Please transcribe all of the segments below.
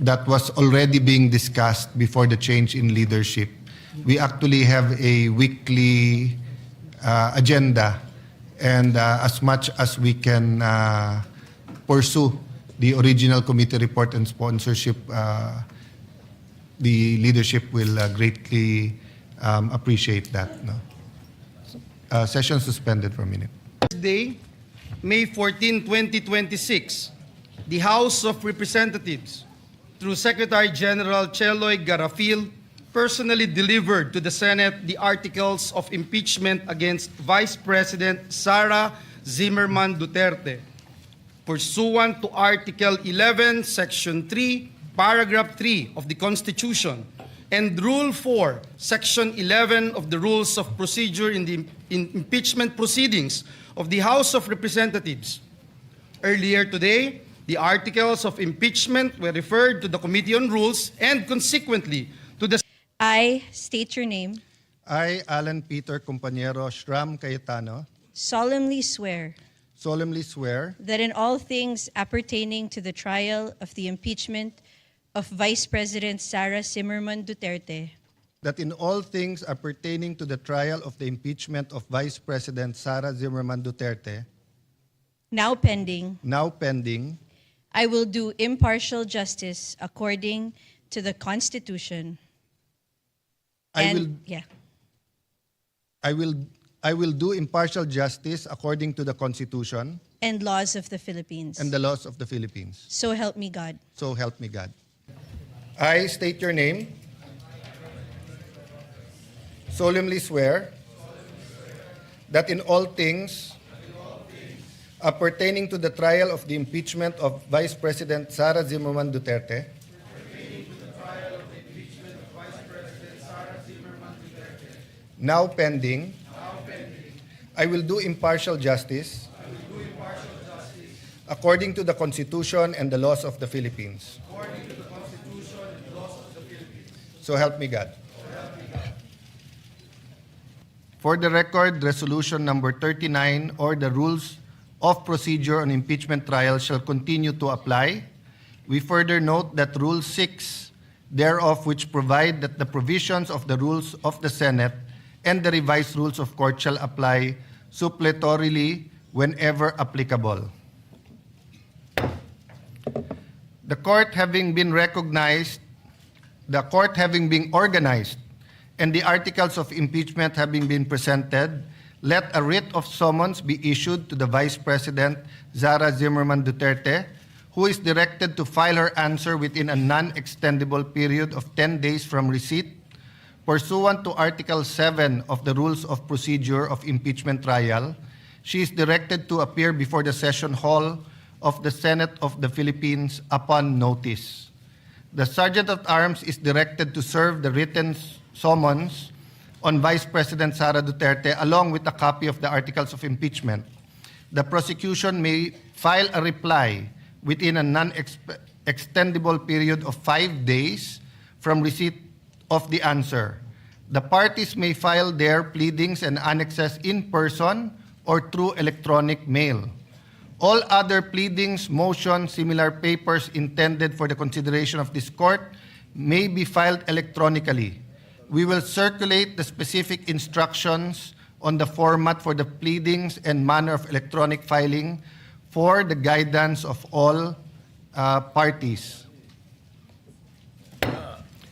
that was already being discussed before the change in leadership. We actually have a weekly agenda, and as much as we can pursue the original committee report and sponsorship, the leadership will greatly appreciate that. No? Session suspended for a minute. Thursday, May 14, 2026, the House of Representatives, through Secretary General Cheloy Garafil, personally delivered to the Senate the articles of impeachment against Vice President Sara Zimmerman Duterte, pursuant to Article 11, Section 3, Paragraph 3 of the Constitution, and Rule 4, Section 11 of the Rules of Procedure in the impeachment proceedings of the House of Representatives. Earlier today, the articles of impeachment were referred to the Committee on Rules and consequently to the... I state your name. I, Alan Peter Compañero Shram Cayetano, Solemnly swear solemnly swear that in all things appertaining to the trial of the impeachment of Vice President Sara Zimmerman Duterte, that in all things appertaining to the trial of the impeachment of Vice President Sara Zimmerman Duterte, now pending, I will do impartial justice according to the Constitution. I will do impartial justice according to the Constitution and laws of the Philippines. and the laws of the Philippines. So help me God. So help me God. I state your name. Solemnly swear that in all things appertaining to the trial of the impeachment of Vice President Sara Zimmerman Duterte, now pending, I will do impartial justice according to the Constitution and the laws of the Philippines. So help me God. For the record, resolution number 39 or the rules of procedure on impeachment trial shall continue to apply. We further note that Rule 6 thereof, which provide that the provisions of the rules of the Senate and the revised rules of court shall apply suppletorily whenever applicable. The court having been organized, and the articles of impeachment having been presented, let a writ of summons be issued to the Vice President Sara Zimmerman Duterte, who is directed to file her answer within a non-extendable period of 10 days from receipt. Pursuant to Article 7 of the Rules of Procedure of Impeachment Trial, she is directed to appear before the Session Hall of the Senate of the Philippines upon notice. The Sergeant at Arms is directed to serve the written summons on Vice President Sara Duterte along with a copy of the Articles of Impeachment. The prosecution may file a reply within a non-extendable period of 5 days from receipt of the answer. The parties may file their pleadings and annexes in person or through electronic mail. All other pleadings, motions, similar papers intended for the consideration of this court may be filed electronically. We will circulate the specific instructions on the format for the pleadings and manner of electronic filing for the guidance of all parties.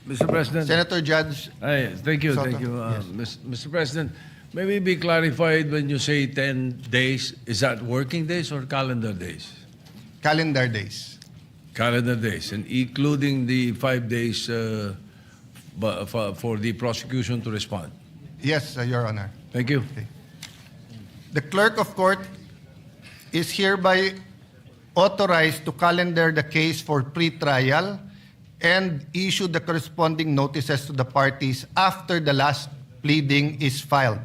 Mr. President. Senator Judge. Thank you. Soto. Thank you. Yes. Mr. President, may we be clarified when you say 10 days, is that working days or calendar days? Calendar days. Calendar days, and including the 5 days for the prosecution to respond. Yes, Your Honor. Thank you. Okay. The clerk of court is hereby authorized to calendar the case for pre-trial and issue the corresponding notices to the parties after the last pleading is filed.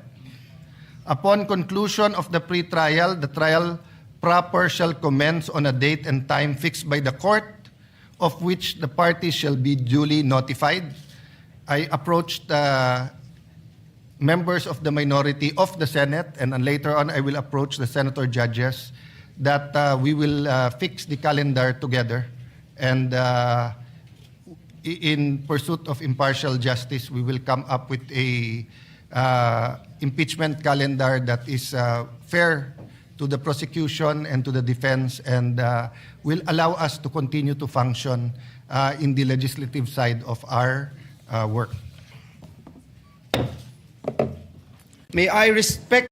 Upon conclusion of the pre-trial, the trial proper shall commence on a date and time fixed by the court, of which the parties shall be duly notified. I approached members of the minority of the Senate, and later on I will approach the senator judges that we will fix the calendar together and in pursuit of impartial justice, we will come up with a impeachment calendar that is fair to the prosecution and to the defense, and will allow us to continue to function in the legislative side of our work. May I respect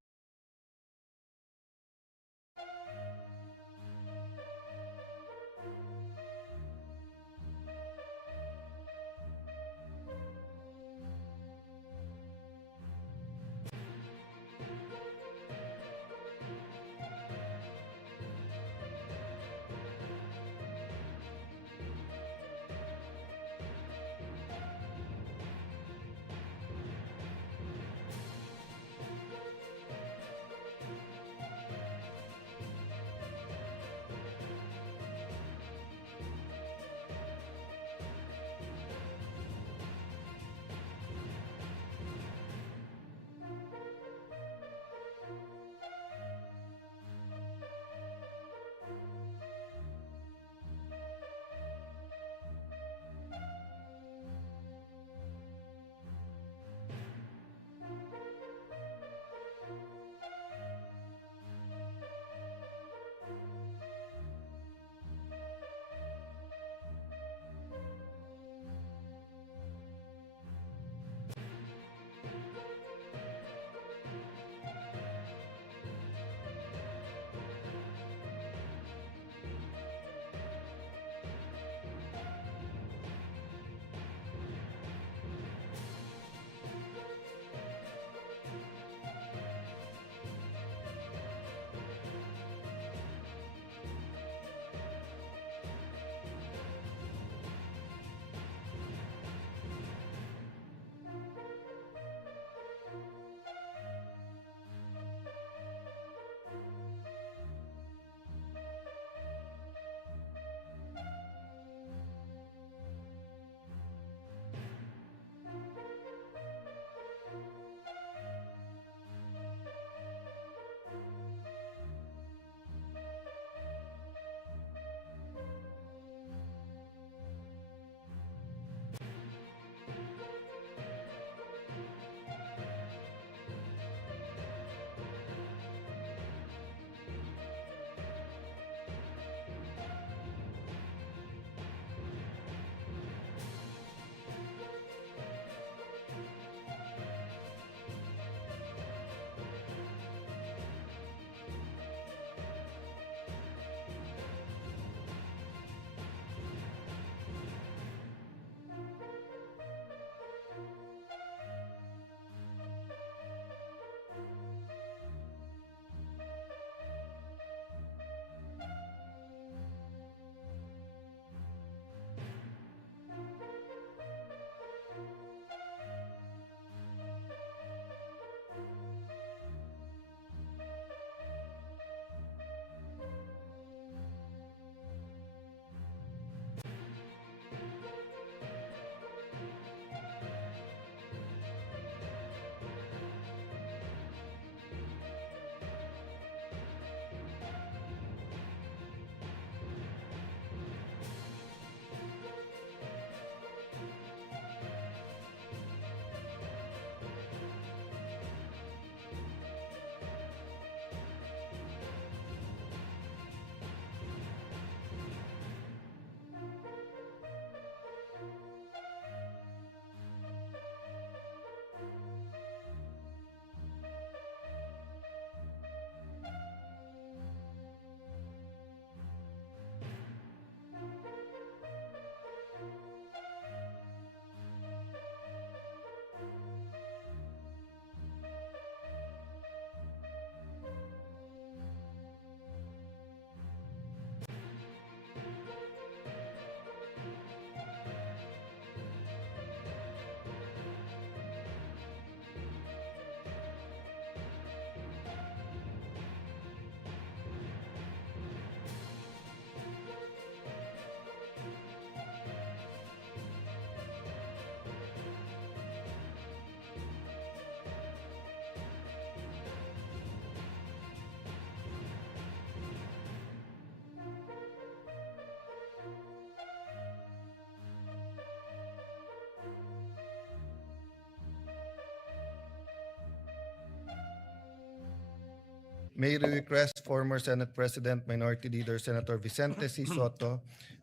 May I request former Senate President Minority Leader Senator Vicente C. Soto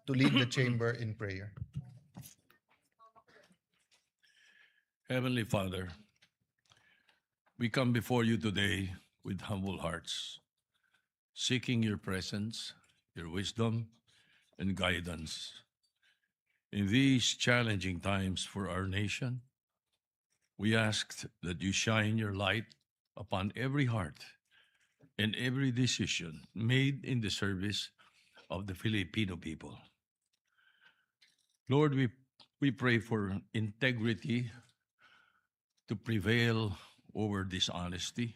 to lead the chamber in prayer. Heavenly Father, we come before you today with humble hearts, seeking your presence, your wisdom, and guidance. In these challenging times for our nation, we ask that you shine your light upon every heart and every decision made in the service of the Filipino people. Lord, we pray for integrity to prevail over dishonesty,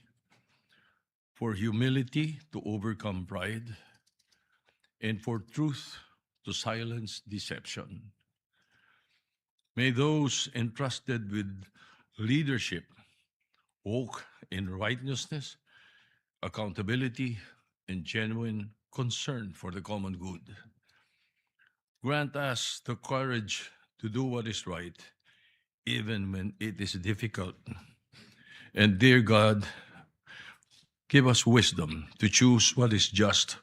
for humility to overcome pride, and for truth to silence deception. May those entrusted with leadership walk in righteousness, accountability, and genuine concern for the common good. Grant us the courage to do what is right, even when it is difficult. And dear God, give us wisdom to choose what is just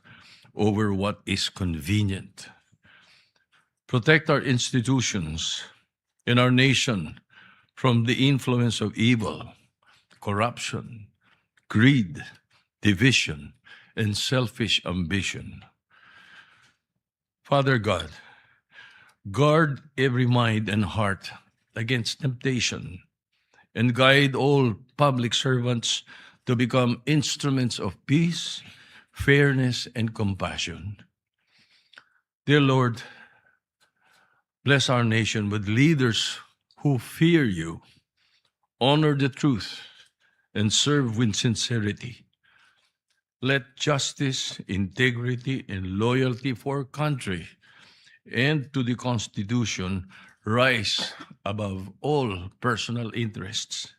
over what is convenient. Protect our institutions and our nation from the influence of evil, corruption, greed, division, and selfish ambition. Father God, guard every mind and heart against temptation and guide all public servants to become instruments of peace, fairness, and compassion. Dear Lord, bless our nation with leaders who fear you, honor the truth, and serve with sincerity. Let justice, integrity, and loyalty for our country and to the Constitution rise above all personal interests.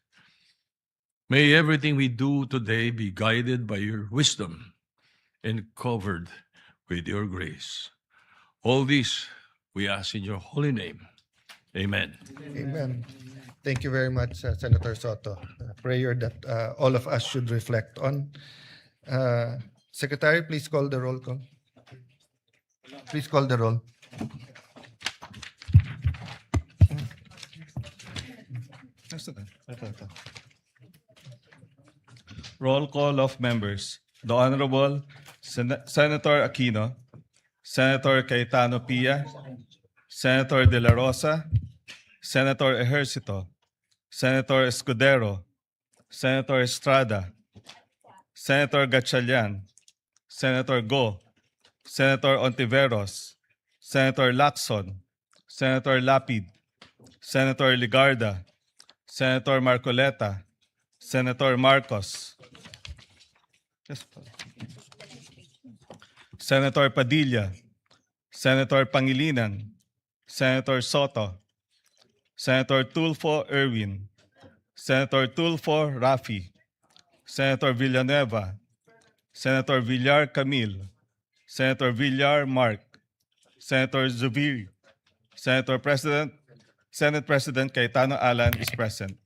May everything we do today be guided by your wisdom and covered with your grace. All this we ask in your holy name. Amen. Amen. Thank you very much, Senator Soto. A prayer that all of us should reflect on. Secretary, please call the roll call. Please call the roll. Roll call of members. The Honorable Senator Aquino, Senator Cayetano Pia, Senator De La Rosa, Senator Ejercito, Senator Escudero, Senator Estrada, Senator Gatchalian, Senator Go, Senator Ontiveros, Senator Lacson, Senator Lapid, Senator Ligarda, Senator Marcoleta, Senator Marcos, Senator Padilla, Senator Pangilinan, Senator Soto, Senator Tulfo Erwin, Senator Tulfo Rafi, Senator Villanueva, Senator Villar Camille, Senator Villar Mark, Senator Zubiri, Senator President, Senate President Cayetano Alan is present.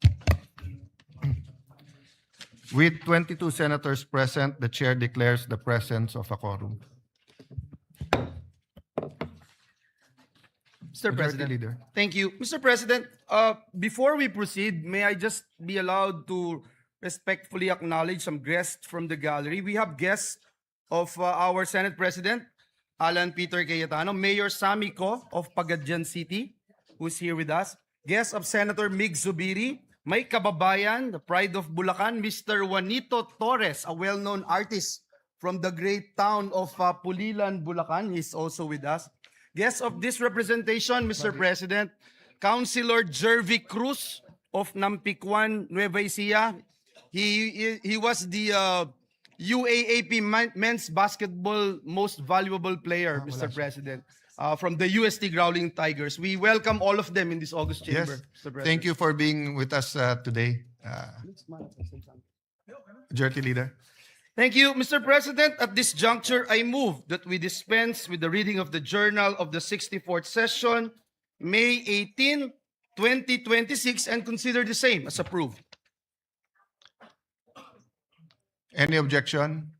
With 22 senators present, the chair declares the presence of a quorum. Mr. Majority President. Leader. Thank you. Mr. President, before we proceed, may I just be allowed to respectfully acknowledge some guests from the gallery? We have guests of our Senate President, Alan Peter Cayetano, Mayor Sammy Co of Pagadian City, who's here with us, guest of Senator Mig Zubiri, may kababayan, the pride of Bulacan, Mr. Juanito Torres, a well-known artist from the great town of Pulilan, Bulacan. He's also with us. Guest of this representation, Mr. President, Councilor Jervy Cruz of Nampicuan, Nueva Ecija. He was the UAAP men's basketball most valuable player, Mr. President, from the UST Growling Tigers. We welcome all of them in this August chamber, Yes. Mr. President. Thank you for being with us today. Majority Leader. Thank you, Mr. President. At this juncture, I move that we dispense with the reading of the journal of the 64th session, May 18, 2026, and consider the same as approved. Any objection?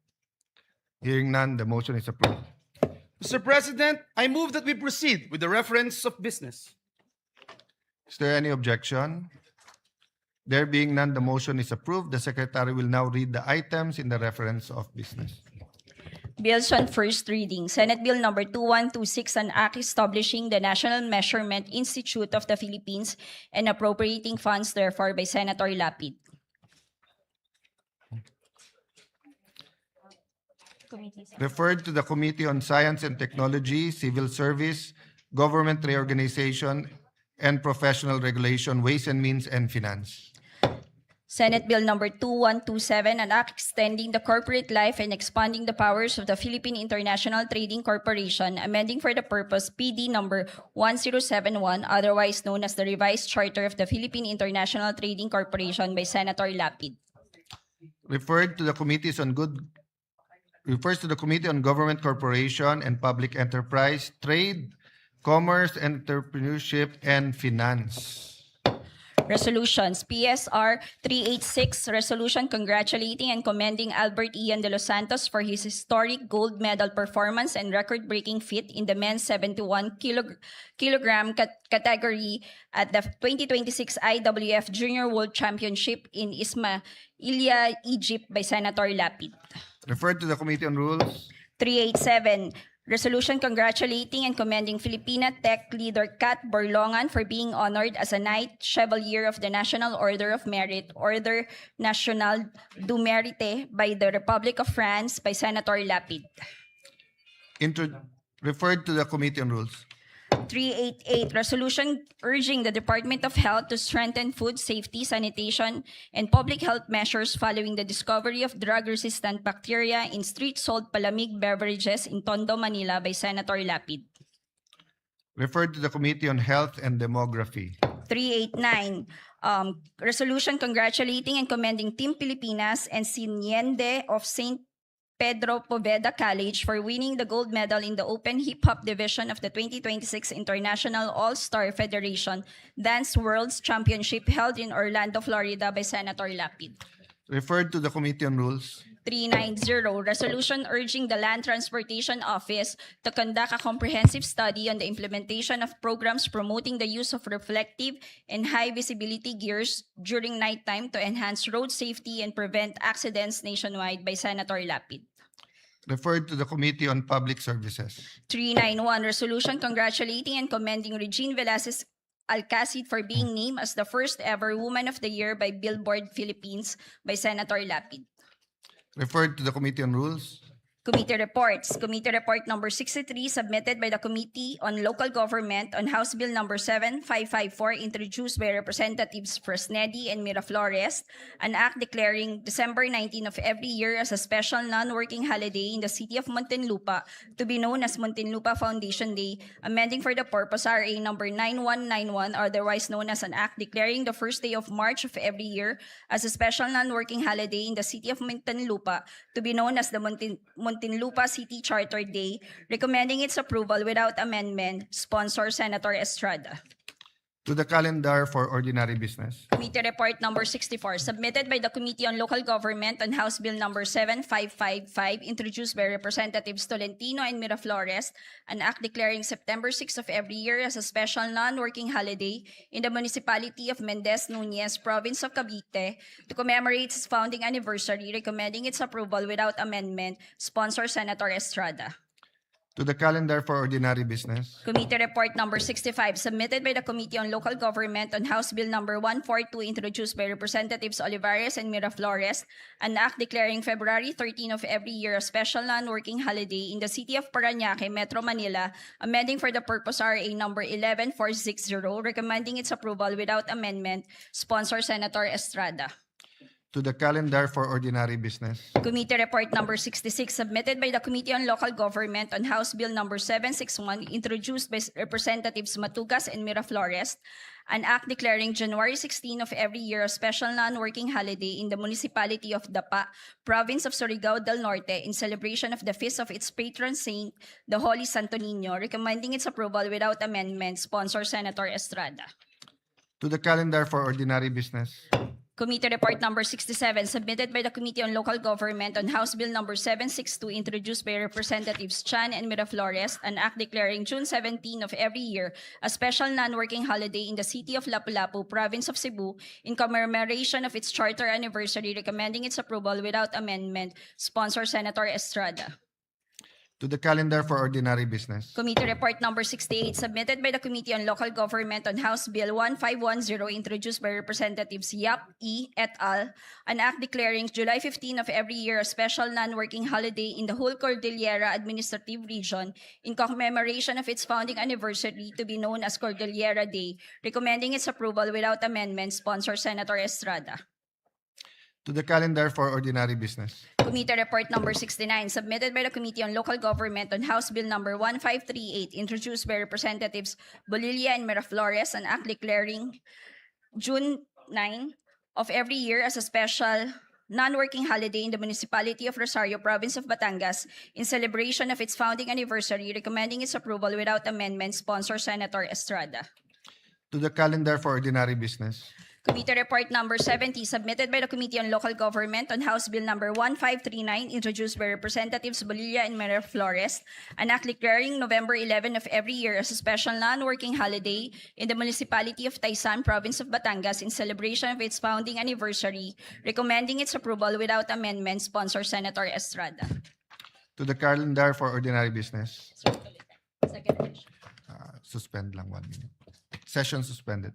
Hearing none, the motion is approved. Mr. President, I move that we proceed with the reference of business. Is there any objection? There being none, the motion is approved. The Secretary will now read the items in the reference of business. Bills on first reading. Senate Bill number 2126, an act establishing the National Measurement Institute of the Philippines and appropriating funds therefore by Senator Lapid. Referred to the Committee on Science and Technology, Civil Service, Government Reorganization, and Professional Regulation, Ways and Means, and Finance. Senate Bill number 2127, an act extending the corporate life and expanding the powers of the Philippine International Trading Corporation, amending for the purpose PD number 1071, otherwise known as the Revised Charter of the Philippine International Trading Corporation by Senator Lapid. Refers to the Committee on Government Corporation and Public Enterprise, Trade, Commerce, Entrepreneurship, and Finance. Resolutions. PSR 386, resolution congratulating and commending Albert Ian de los Santos for his historic gold medal performance and record-breaking feat in the men's 71 kilogram category at the 2026 IWF Junior World Championship in Ismailia, Egypt by Senator Lapid. Referred to the Committee on Rules. 387, resolution congratulating and commending Filipina Tech leader Kat Borlongan for being honored as a Knight Chevalier of the National Order of Merit, Order National du Mérite by the Republic of France by Senator Lapid. Referred to the Committee on Rules. 388, resolution urging the Department of Health to strengthen food safety, sanitation, and public health measures following the discovery of drug-resistant bacteria in street-sold palamig beverages in Tondo, Manila by Senator Lapid. Referred to the Committee on Health and Demography. 389, resolution congratulating and commending Team Pilipinas and Siniende of St. Pedro Poveda College for winning the gold medal in the Open Hip Hop Division of the 2026 International All-Star Federation Dance Worlds Championship held in Orlando, Florida by Senator Lapid. Referred to the Committee on Rules. 390, resolution urging the Land Transportation Office to conduct a comprehensive study on the implementation of programs promoting the use of reflective and high visibility gears during nighttime to enhance road safety and prevent accidents nationwide by Senator Lapid. Referred to the Committee on Public Services. 391, resolution congratulating and commending Regine Velasquez Alcacid for being named as the first ever Woman of the Year by Billboard Philippines by Senator Lapid. Referred to the Committee on Rules. Committee reports. Committee report number 63 submitted by the Committee on Local Government on House Bill number 7554 introduced by Representatives Fresnedi and Miraflores, an act declaring December 19 of every year as a special non-working holiday in the city of Muntinlupa to be known as Muntinlupa Foundation Day, amending for the purpose RA number 9191, otherwise known as an act declaring the first day of March of every year as a special non-working holiday in the city of Muntinlupa to be known as the Muntinlupa City Charter Day, recommending its approval without amendment. Sponsor, Senator Estrada. To the calendar for ordinary business. Committee report number 64, submitted by the Committee on Local Government on House Bill number 7555, introduced by Representatives Tolentino and Miraflores, an act declaring September 6 of every year as a special non-working holiday in the municipality of Mendez Nunez, province of Cavite, to commemorate its founding anniversary, recommending its approval without amendment. Sponsor, Senator Estrada. To the calendar for ordinary business. Committee report number 65, submitted by the Committee on Local Government on House Bill number 142, introduced by Representatives Olivares and Miraflores, an act declaring February 13 of every year a special non-working holiday in the city of Parañaque, Metro Manila, amending for the purpose RA number 11460, recommending its approval without amendment. Sponsor, Senator Estrada. To the calendar for ordinary business. Committee report number 66, submitted by the Committee on Local Government on House Bill number 761, introduced by Representatives Matugas and Miraflores, an act declaring January 16 of every year a special non-working holiday in the municipality of Dapa, province of Surigao del Norte, in celebration of the feast of its patron saint, the Holy Santo Niño, recommending its approval without amendment. Sponsor, Senator Estrada. To the calendar for ordinary business. Committee Report Number 67, submitted by the Committee on Local Government on House Bill Number 762, introduced by Representatives Chan and Miraflores, an act declaring June 17 of every year a special non-working holiday in the city of Lapu-Lapu, province of Cebu, in commemoration of its charter anniversary, recommending its approval without amendment. Sponsor Senator Estrada. To the calendar for ordinary business. Committee Report Number 68, submitted by the Committee on Local Government on House Bill 1510, introduced by Representatives Yap E. et al., an act declaring July 15 of every year a special non-working holiday in the whole Cordillera Administrative Region in commemoration of its founding anniversary, to be known as Cordillera Day, recommending its approval without amendment. Sponsor Senator Estrada. To the calendar for ordinary business. Committee Report Number 69, submitted by the Committee on Local Government on House Bill Number 1538, introduced by Representatives Bolilla and Miraflores, an act declaring June 9 of every year as a special non-working holiday in the municipality of Rosario, province of Batangas, in celebration of its founding anniversary, recommending its approval without amendment. Sponsor Senator Estrada. To the calendar for ordinary business. Committee Report Number 70, submitted by the Committee on Local Government on House Bill Number 1539, introduced by Representatives Bolilla and Miraflores, an act declaring November 11 of every year as a special non-working holiday in the municipality of Taysan, province of Batangas, in celebration of its founding anniversary, recommending its approval without amendment. Sponsor Senator Estrada. To the calendar for ordinary business. Second. Suspend lang 1 minute. Session suspended.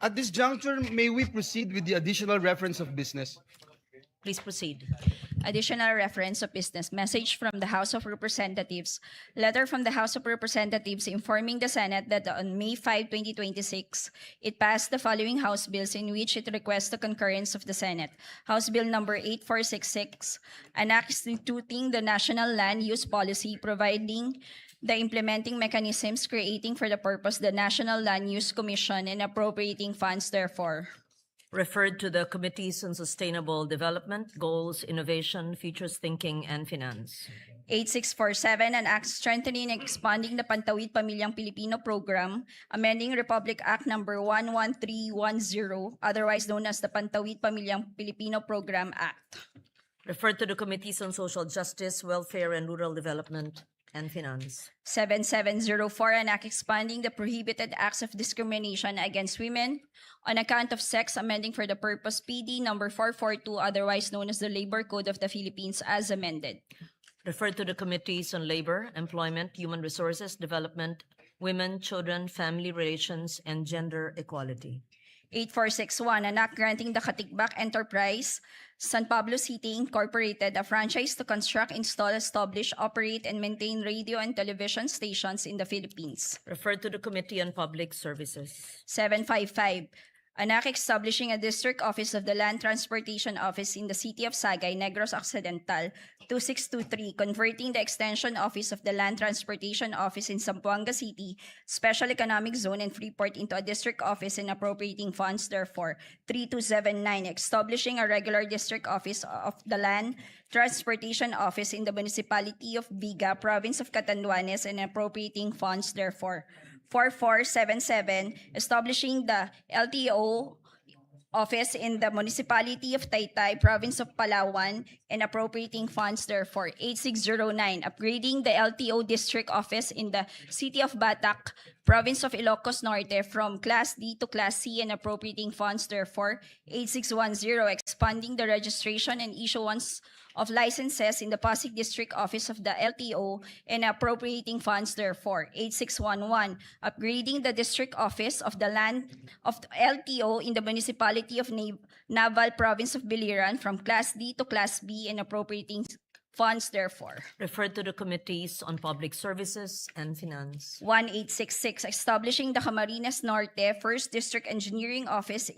At this juncture, may we proceed with the additional reference of business? Please proceed. Additional reference of business. Message from the House of Representatives. Letter from the House of Representatives informing the Senate that on May 5, 2026, it passed the following House bills in which it requests the concurrence of the Senate. House Bill number 8466, an act instituting the National Land Use Policy, providing the implementing mechanisms, creating for the purpose the National Land Use Commission, and appropriating funds therefore. Referred to the Committees on Sustainable Development, Goals, Innovation, Futures Thinking, and Finance. 8647, an act strengthening and expanding the Pantawid Pamilyang Pilipino Program, amending Republic Act number 11310, otherwise known as the Pantawid Pamilyang Pilipino Program Act. Referred to the Committees on Social Justice, Welfare, and Rural Development, and Finance. 7704, an act expanding the prohibited acts of discrimination against women on account of sex, amending for the purpose PD number 442, otherwise known as the Labor Code of the Philippines as amended. Referred to the Committees on Labor, Employment, Human Resources, Development, Women, Children, Family Relations, and Gender Equality. 8461, an act granting the Katikbak Enterprise, San Pablo City Incorporated, a franchise to construct, install, establish, operate, and maintain radio and television stations in the Philippines. Referred to the Committee on Public Services. 755, an act establishing a district office of the Land Transportation Office in the city of Sagay, Negros Occidental. 2623, converting the Extension Office of the Land Transportation Office in Zamboanga City, Special Economic Zone, and Freeport into a district office and appropriating funds therefore. 3279, establishing a regular district office of the Land Transportation Office in the municipality of Viga, province of Catanduanes, and appropriating funds therefore. 4477, establishing the LTO office in the municipality of Taytay, province of Palawan, and appropriating funds therefore. 8609, upgrading the LTO district office in the city of Batac, province of Ilocos Norte, from Class D to Class C and appropriating funds therefore. 8610, expanding the registration and issuance of licenses in the Pasig District Office of the LTO and appropriating funds therefore. 8611, upgrading the District Office of the Land of the LTO in the municipality of Naval, province of Biliran, from Class D to Class B and appropriating funds therefore. Referred to the Committees on Public Services and Finance. 1866, establishing the Camarines Norte 1st District Engineering Office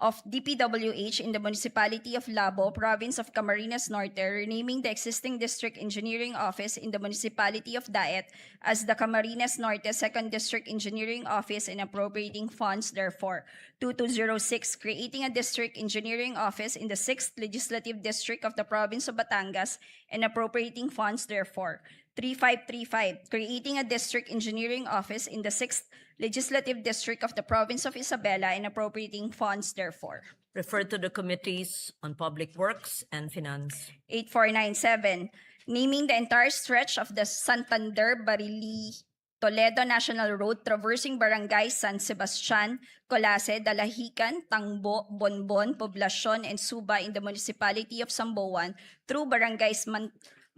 of DPWH in the municipality of Labo, province of Camarines Norte, renaming the existing district engineering office in the municipality of Daet as the Camarines Norte 2nd District Engineering Office and appropriating funds therefore. 2206, creating a district engineering office in the 6th Legislative District of the province of Batangas and appropriating funds therefore. 3535, creating a district engineering office in the 6th Legislative District of the province of Isabela and appropriating funds therefore. Referred to the Committees on Public Works and Finance. 8497, naming the entire stretch of the Santander-Barili-Toledo National Road traversing barangays San Sebastian, Colase, Dalahican, Tangbo, Bonbon, Poblacion, and Suba in the municipality of Samboan through barangays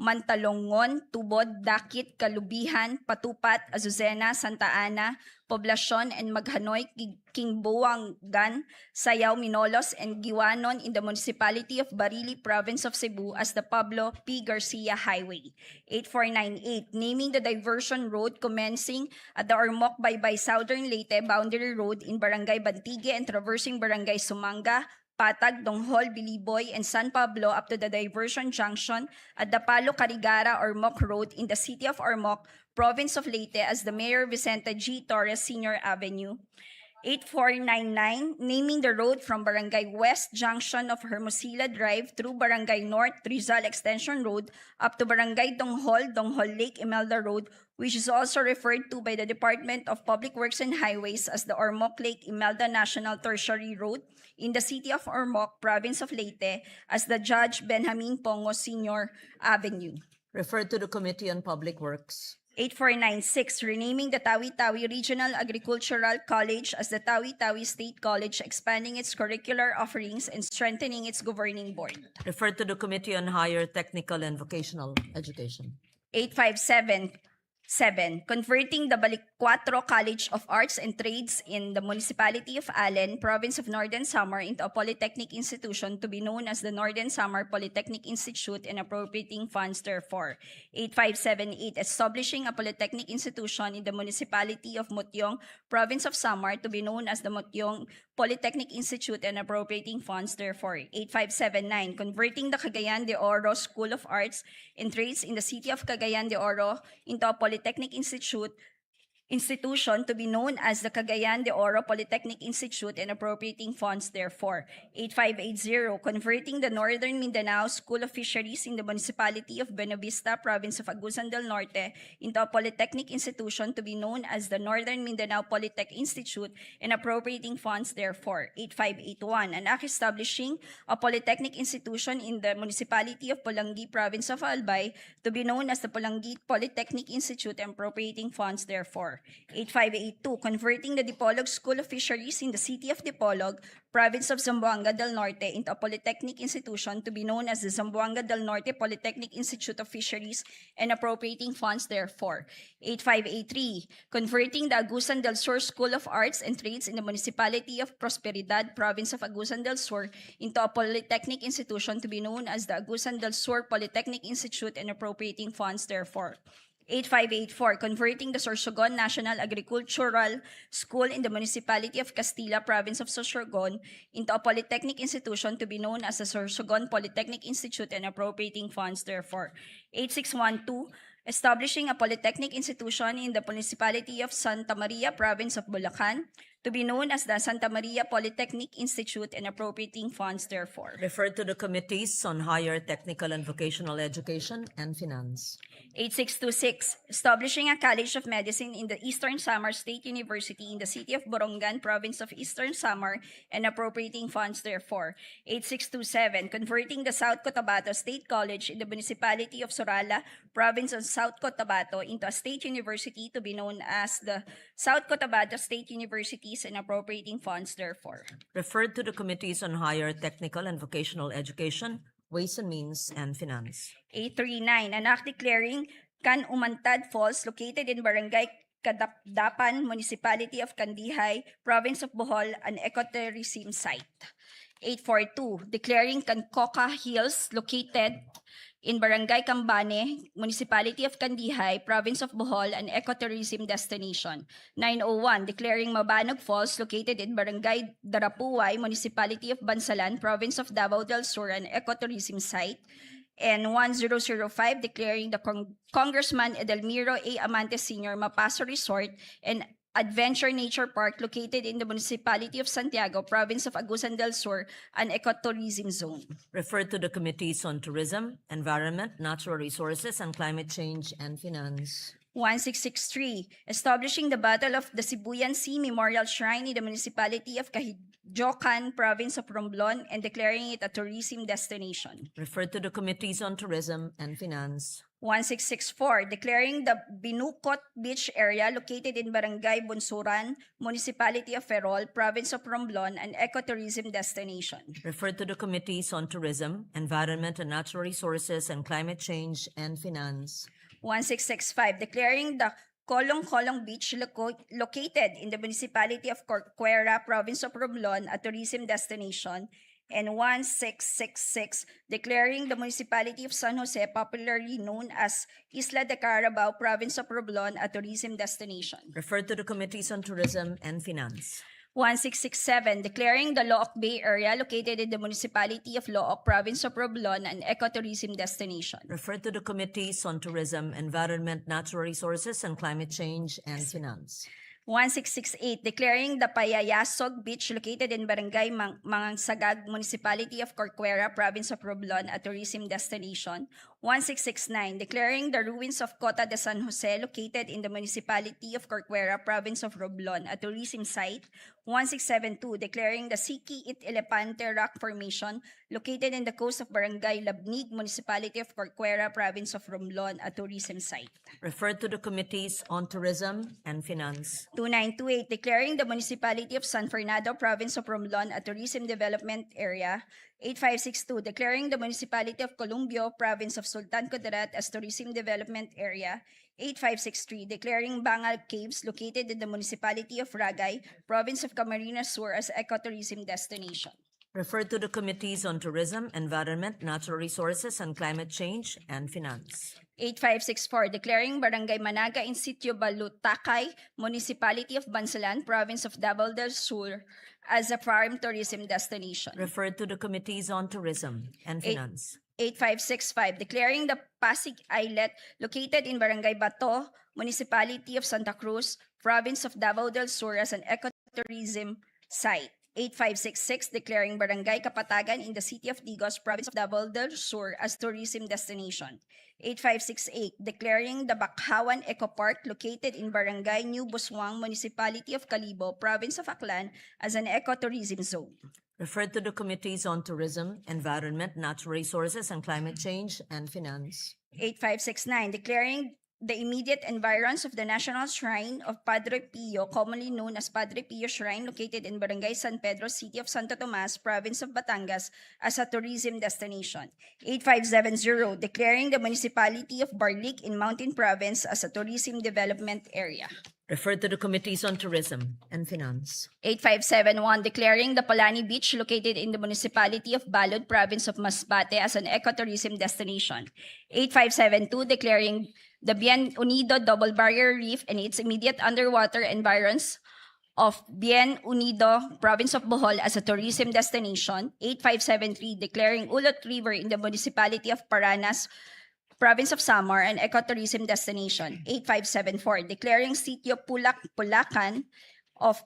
Mantalongon, Tubod, Dakit, Kalubihan, Patupat, Azucena, Santa Ana, Poblacion, and Maghanoy, Kingbuangan, Sayao, Minolos, and Giwanon in the municipality of Barili, province of Cebu as the Pablo P. Garcia Highway. 8498, naming the diversion road commencing at the Ormoc Baybay Southern Leyte Boundary Road in Barangay Bantigue and traversing Barangay Sumanga, Patag, Donghol, Biliboy, and San Pablo up to the diversion junction at the Palo Carigara Ormoc Road in the city of Ormoc, province of Leyte as the Mayor Vicente G. Torres Sr. Avenue. 8499, naming the road from Barangay West Junction of Hermosilla Drive through Barangay North Rizal Extension Road up to Barangay Donghol, Donghol Lake Imelda Road, which is also referred to by the Department of Public Works and Highways as the Ormoc Lake Imelda National Tertiary Road in the city of Ormoc, province of Leyte as the Judge Benjamin Pongo Sr. Avenue. Referred to the Committee on Public Works. 8496, renaming the Tawi-Tawi Regional Agricultural College as the Tawi-Tawi State College, expanding its curricular offerings and strengthening its governing board. Referred to the Committee on Higher Technical and Vocational Education. 8577, converting the Cuatro College of Arts and Trades in the Municipality of Allen, Province of Northern Samar, into a polytechnic institution to be known as the Northern Samar Polytechnic Institute and appropriating funds therefore. 8578, establishing a polytechnic institution in the Municipality of Mutyong, Province of Samar, to be known as the Mutyong Polytechnic Institute and appropriating funds therefore. 8579, converting the Cagayan de Oro School of Arts and Trades in the city of Cagayan de Oro into a polytechnic institution to be known as the Cagayan de Oro Polytechnic Institute and appropriating funds therefore. 8580, converting the Northern Mindanao School of Fisheries in the Municipality of Buenavista, Province of Agusan del Norte, into a polytechnic institution to be known as the Northern Mindanao Polytech Institute and appropriating funds therefore. 8581, an act establishing a polytechnic institution in the Municipality of Pulangi, Province of Albay, to be known as the Pulangi Polytechnic Institute and appropriating funds therefore. 8582, converting the Dipolog School of Fisheries in the city of Dipolog, Province of Zamboanga del Norte, into a polytechnic institution to be known as the Zamboanga del Norte Polytechnic Institute of Fisheries and appropriating funds therefore. 8583, converting the Agusan del Sur School of Arts and Trades in the Municipality of Prosperidad, Province of Agusan del Sur, into a polytechnic institution to be known as the Agusan del Sur Polytechnic Institute and appropriating funds therefore. 8584, converting the Sorsogon National Agricultural School in the Municipality of Castilla, Province of Sorsogon, into a polytechnic institution to be known as the Sorsogon Polytechnic Institute and appropriating funds therefore. 8612, establishing a polytechnic institution in the Municipality of Santa Maria, Province of Bulacan, to be known as the Santa Maria Polytechnic Institute and appropriating funds therefore. Referred to the Committees on Higher Technical and Vocational Education and Finance. 8626, establishing a College of Medicine in the Eastern Samar State University in the city of Borongan, Province of Eastern Samar, and appropriating funds therefore. 8627, converting the South Cotabato State College in the Municipality of Sorala, Province of South Cotabato, into a state university to be known as the South Cotabato State Universities and appropriating funds therefore. Referred to the Committees on Higher Technical and Vocational Education, Ways and Means, and Finance. 839, an act declaring Can Umantad Falls, located in Barangay Kadapdapan, Municipality of Kandihay, Province of Bohol, an ecotourism site. 842, declaring Kankoka Hills, located in Barangay Cambane, Municipality of Kandihay, Province of Bohol, an ecotourism destination. 901, declaring Mabanog Falls, located in Barangay Darapuay, Municipality of Bansalan, Province of Davao del Sur, an ecotourism site. And 1005, declaring the Congressman Edelmiro A. Amante Sr. Mapaso Resort and Adventure Nature Park, located in the Municipality of Santiago, Province of Agusan del Sur, an ecotourism zone. Referred to the Committees on Tourism, Environment, Natural Resources, and Climate Change and Finance. 1663, establishing the Battle of the Sibuyan Sea Memorial Shrine in the Municipality of Kahidjokan, Province of Romblon, and declaring it a tourism destination. Referred to the Committees on Tourism and Finance. 1664, declaring the Binukot Beach area located in Barangay Bunsuran, Municipality of Ferrol, Province of Romblon, an ecotourism destination. Referred to the Committees on Tourism, Environment and Natural Resources, and Climate Change and Finance. 1665, declaring the Kolong Beach located in the Municipality of Corcuera, Province of Romblon, a tourism destination. And 1666, declaring the Municipality of San Jose, popularly known as Isla de Carabao, Province of Romblon, a tourism destination. Referred to the Committees on Tourism and Finance. 1667, declaring the Looc Bay area located in the Municipality of Looc, Province of Romblon, an ecotourism destination. Referred to the Committees on Tourism, Environment, Natural Resources, and Climate Change and Finance. 1668, declaring the Payayasog Beach located in Barangay Mangansagag, Municipality of Corcuera, Province of Romblon, a tourism destination. 1669, declaring the ruins of Cota de San Jose located in the Municipality of Corcuera, Province of Romblon, a tourism site. 1672, declaring the Siki It Elepante Rock Formation located in the coast of Barangay Labnig, Municipality of Corcuera, Province of Romblon, a tourism site. Referred to the Committees on Tourism and Finance. 2928, declaring the Municipality of San Fernando, Province of Romblon, a tourism development area. 8562, declaring the Municipality of Columbio, Province of Sultan Kudarat as tourism development area. 8563, declaring Bangal Caves located in the municipality of Ragay, province of Camarines Sur as ecotourism destination. Referred to the Committees on Tourism, Environment, Natural Resources, and Climate Change, and Finance. 8564, declaring Barangay Managa in Sitio Balutakay, municipality of Bansalan, province of Davao del Sur as a farm tourism destination. Referred to the Committees on Tourism and Finance. 8565, declaring the Pasig Islet located in Barangay Bato, municipality of Santa Cruz, province of Davao del Sur as an ecotourism site. 8566, declaring Barangay Kapatagan in the city of Digos, province of Davao del Sur as tourism destination. 8568, declaring the Bakhawan Eco Park located in Barangay New Buswang, municipality of Calibo, province of Aklan as an ecotourism zone. Referred to the Committees on Tourism, Environment, Natural Resources, and Climate Change, and Finance. 8569, declaring the immediate environs of the National Shrine of Padre Pio, commonly known as Padre Pio Shrine, located in Barangay San Pedro, City of Santo Tomas, Province of Batangas, as a tourism destination. 8570, declaring the municipality of Barlik in Mountain Province as a tourism development area. Referred to the Committees on Tourism and Finance. 8571, declaring the Palani Beach located in the municipality of Balod, province of Masbate as an ecotourism destination. 8572, declaring the Bien Unido Double Barrier Reef and its immediate underwater environs of Bien Unido, province of Bohol as a tourism destination. 8573, declaring Ulot River in the municipality of Paranas, province of Samar, an ecotourism destination. 8574, declaring Sitio Pulacan of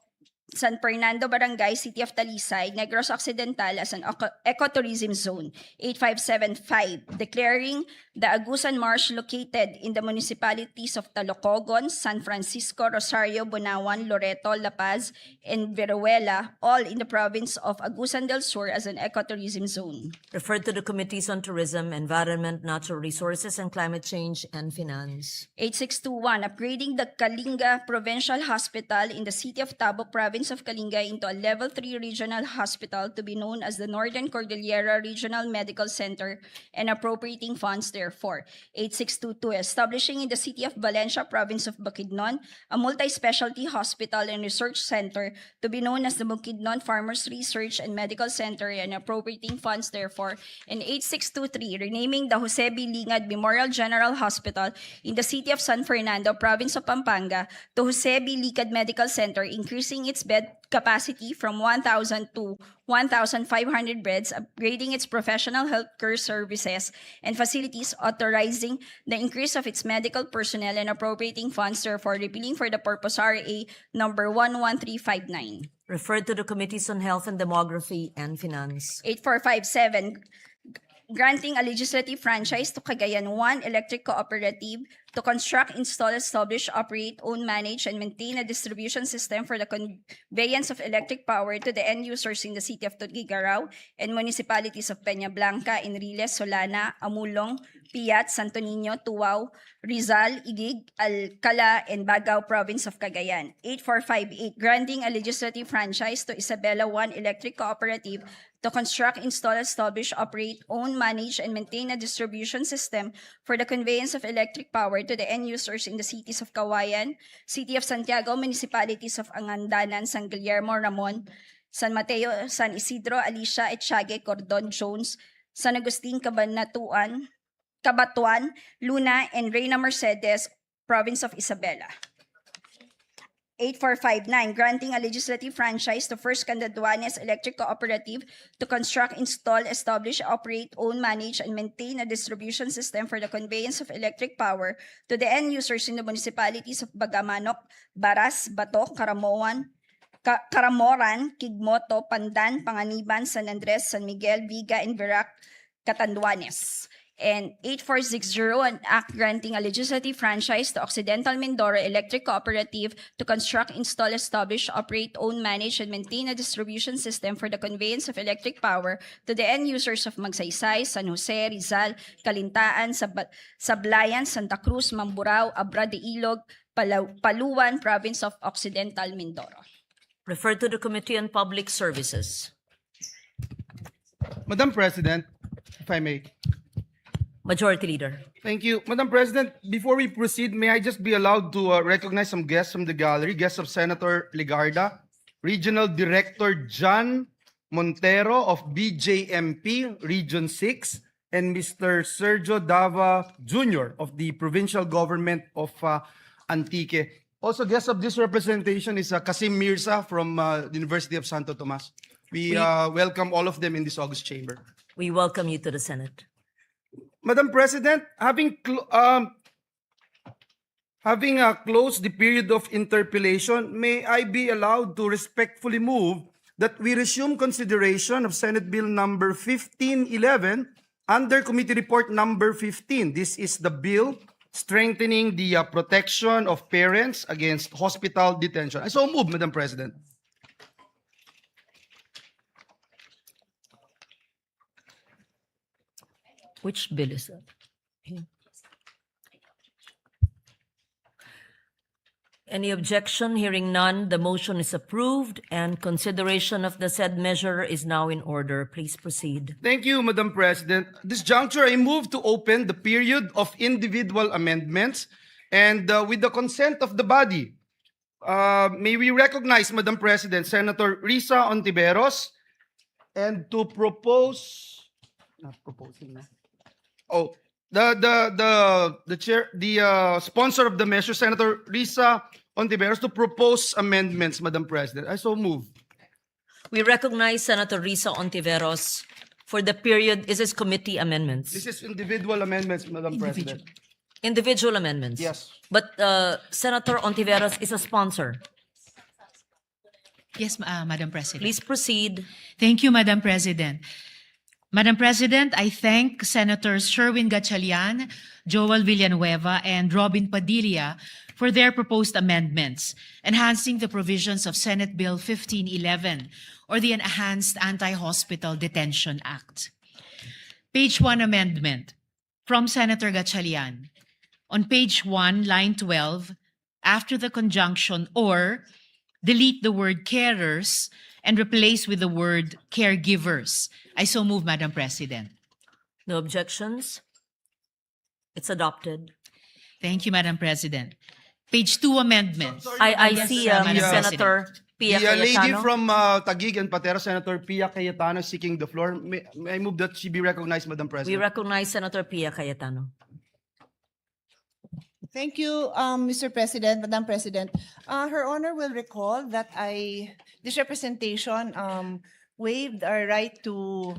San Fernando Barangay, City of Talisay, Negros Occidental as an ecotourism zone. 8575, declaring the Agusan Marsh located in the municipalities of Talocogon, San Francisco, Rosario, Bunawan, Loreto, La Paz, and Veruela, all in the province of Agusan del Sur as an ecotourism zone. Referred to the Committees on Tourism, Environment, Natural Resources, and Climate Change, and Finance. 8621, upgrading the Kalinga Provincial Hospital in the city of Tabo, province of Kalinga into a Level 3 regional hospital to be known as the Northern Cordillera Regional Medical Center and appropriating funds therefore. 8622, establishing in the city of Valencia, province of Bukidnon, a multi-specialty hospital and research center to be known as the Bukidnon Farmers Research and Medical Center and appropriating funds therefore. And 8623, renaming the Jose B. Lingad Memorial General Hospital in the city of San Fernando, province of Pampanga to Jose B. Lingad Medical Center, increasing its bed capacity from 1,000 to 1,500 beds, upgrading its professional healthcare services and facilities, authorizing the increase of its medical personnel and appropriating funds, therefore repealing for the purpose RA number 11359. Referred to the Committees on Health and Demography and Finance. 8457, granting a legislative franchise to Cagayan 1 Electric Cooperative to construct, install, establish, operate, own, manage, and maintain a distribution system for the conveyance of electric power to the end users in the city of Tuguegarao and municipalities of Peña Blanca, Enriles, Solana, Amulong, Piat, Santo Niño, Tuwao, Rizal, Igig, Alcala, and Bagao, province of Cagayan. 8458, granting a legislative franchise to Isabela 1 Electric Cooperative to construct, install, establish, operate, own, manage, and maintain a distribution system for the conveyance of electric power to the end users in the cities of Kawayan, City of Santiago, municipalities of Angandanan, San Guillermo, Ramon, San Mateo, San Isidro, Alicia, Etchague, Cordon, Jones, San Agustin, Cabatuan, Luna, and Reyna Mercedes, province of Isabela. 8459, granting a legislative franchise to First Candaduanes Electric Cooperative to construct, install, establish, operate, own, manage, and maintain a distribution system for the conveyance of electric power to the end users in the municipalities of Bagamanok, Baras, Bato, Karamoran, Kigmoto, Pandan, Panganiban, San Andres, San Miguel, Viga, and Verac, Catanduanes. And 8460, an act granting a legislative franchise to Occidental Mindoro Electric Cooperative to construct, install, establish, operate, own, manage, and maintain a distribution system for the conveyance of electric power to the end users of Magsaysay, San Jose, Rizal, Calintaan, Sablayan, Santa Cruz, Mamburao, Abra de Ilog, Paluan, province of Occidental Mindoro. Referred to the Committee on Public Services. Madam President, if I may, Majority Leader. Thank you. Madam President, before we proceed, may I just be allowed to recognize some guests from the gallery? Guests of Senator Ligarda, Regional Director John Montero of BJMP Region 6, and Mr. Sergio Dava Jr. of the Provincial Government of Antique. Also, guest of this representation is Kasim Mirza from the University of Santo Tomas. We welcome all of them in this August chamber. We welcome you to the Senate. Madam President, having closed the period of interpellation, may I be allowed to respectfully move that we resume consideration of Senate Bill number 1511 under Committee Report number 15. This is the bill strengthening the protection of parents against hospital detention. I so move, Madam President. Which bill is that? Any objection? Hearing none, the motion is approved and consideration of the said measure is now in order. Please proceed. Thank you, Madam President. This juncture, I move to open the period of individual amendments and with the consent of the body, may we recognize, Madam President, Senator Risa Ontiveros and to propose, not proposing na. Oh, the chair, the sponsor of the measure, Senator Risa Ontiveros, to propose amendments, Madam President. I so move. We recognize Senator Risa Ontiveros for the period. Is this committee amendments? This is individual amendments, Madam President. Individual amendments? Yes. But Senator Ontiveros is a sponsor. Yes, Madam President. Please proceed. Thank you, Madam President. Madam President, I thank Senators Sherwin Gatchalian, Joel Villanueva, and Robin Padilla for their proposed amendments, enhancing the provisions of Senate Bill 1511, or the Enhanced Anti-Hospital Detention Act. Page 1 amendment from Senator Gatchalian. On page 1, line 12, after the conjunction or, delete the word carers and replace with the word caregivers. I so move, Madam President. No objections? It's adopted. Thank you, Madam President. Page 2 amendment. I Yes, see Madam Senator Pia The lady Cayetano. from Taguig and Patera, Senator Pia Cayetano, seeking the floor. May I move that she be recognized, Madam We President? recognize Senator Pia Cayetano. Thank you, Mr. President, Madam President. Her Honor will recall that this representation waived our right to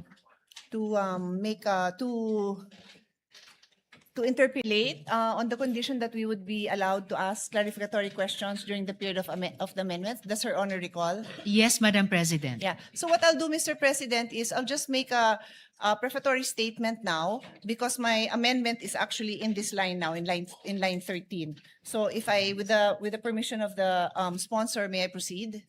interpolate on the condition that we would be allowed to ask clarificatory questions during the period of the amendments. Does Her Honor recall? Yes, Madam President. Yeah. So what I'll do, Mr. President, is I'll just make a prefatory statement now because my amendment is actually in this line now, in line 13. So if I, with the permission of the sponsor, may I proceed?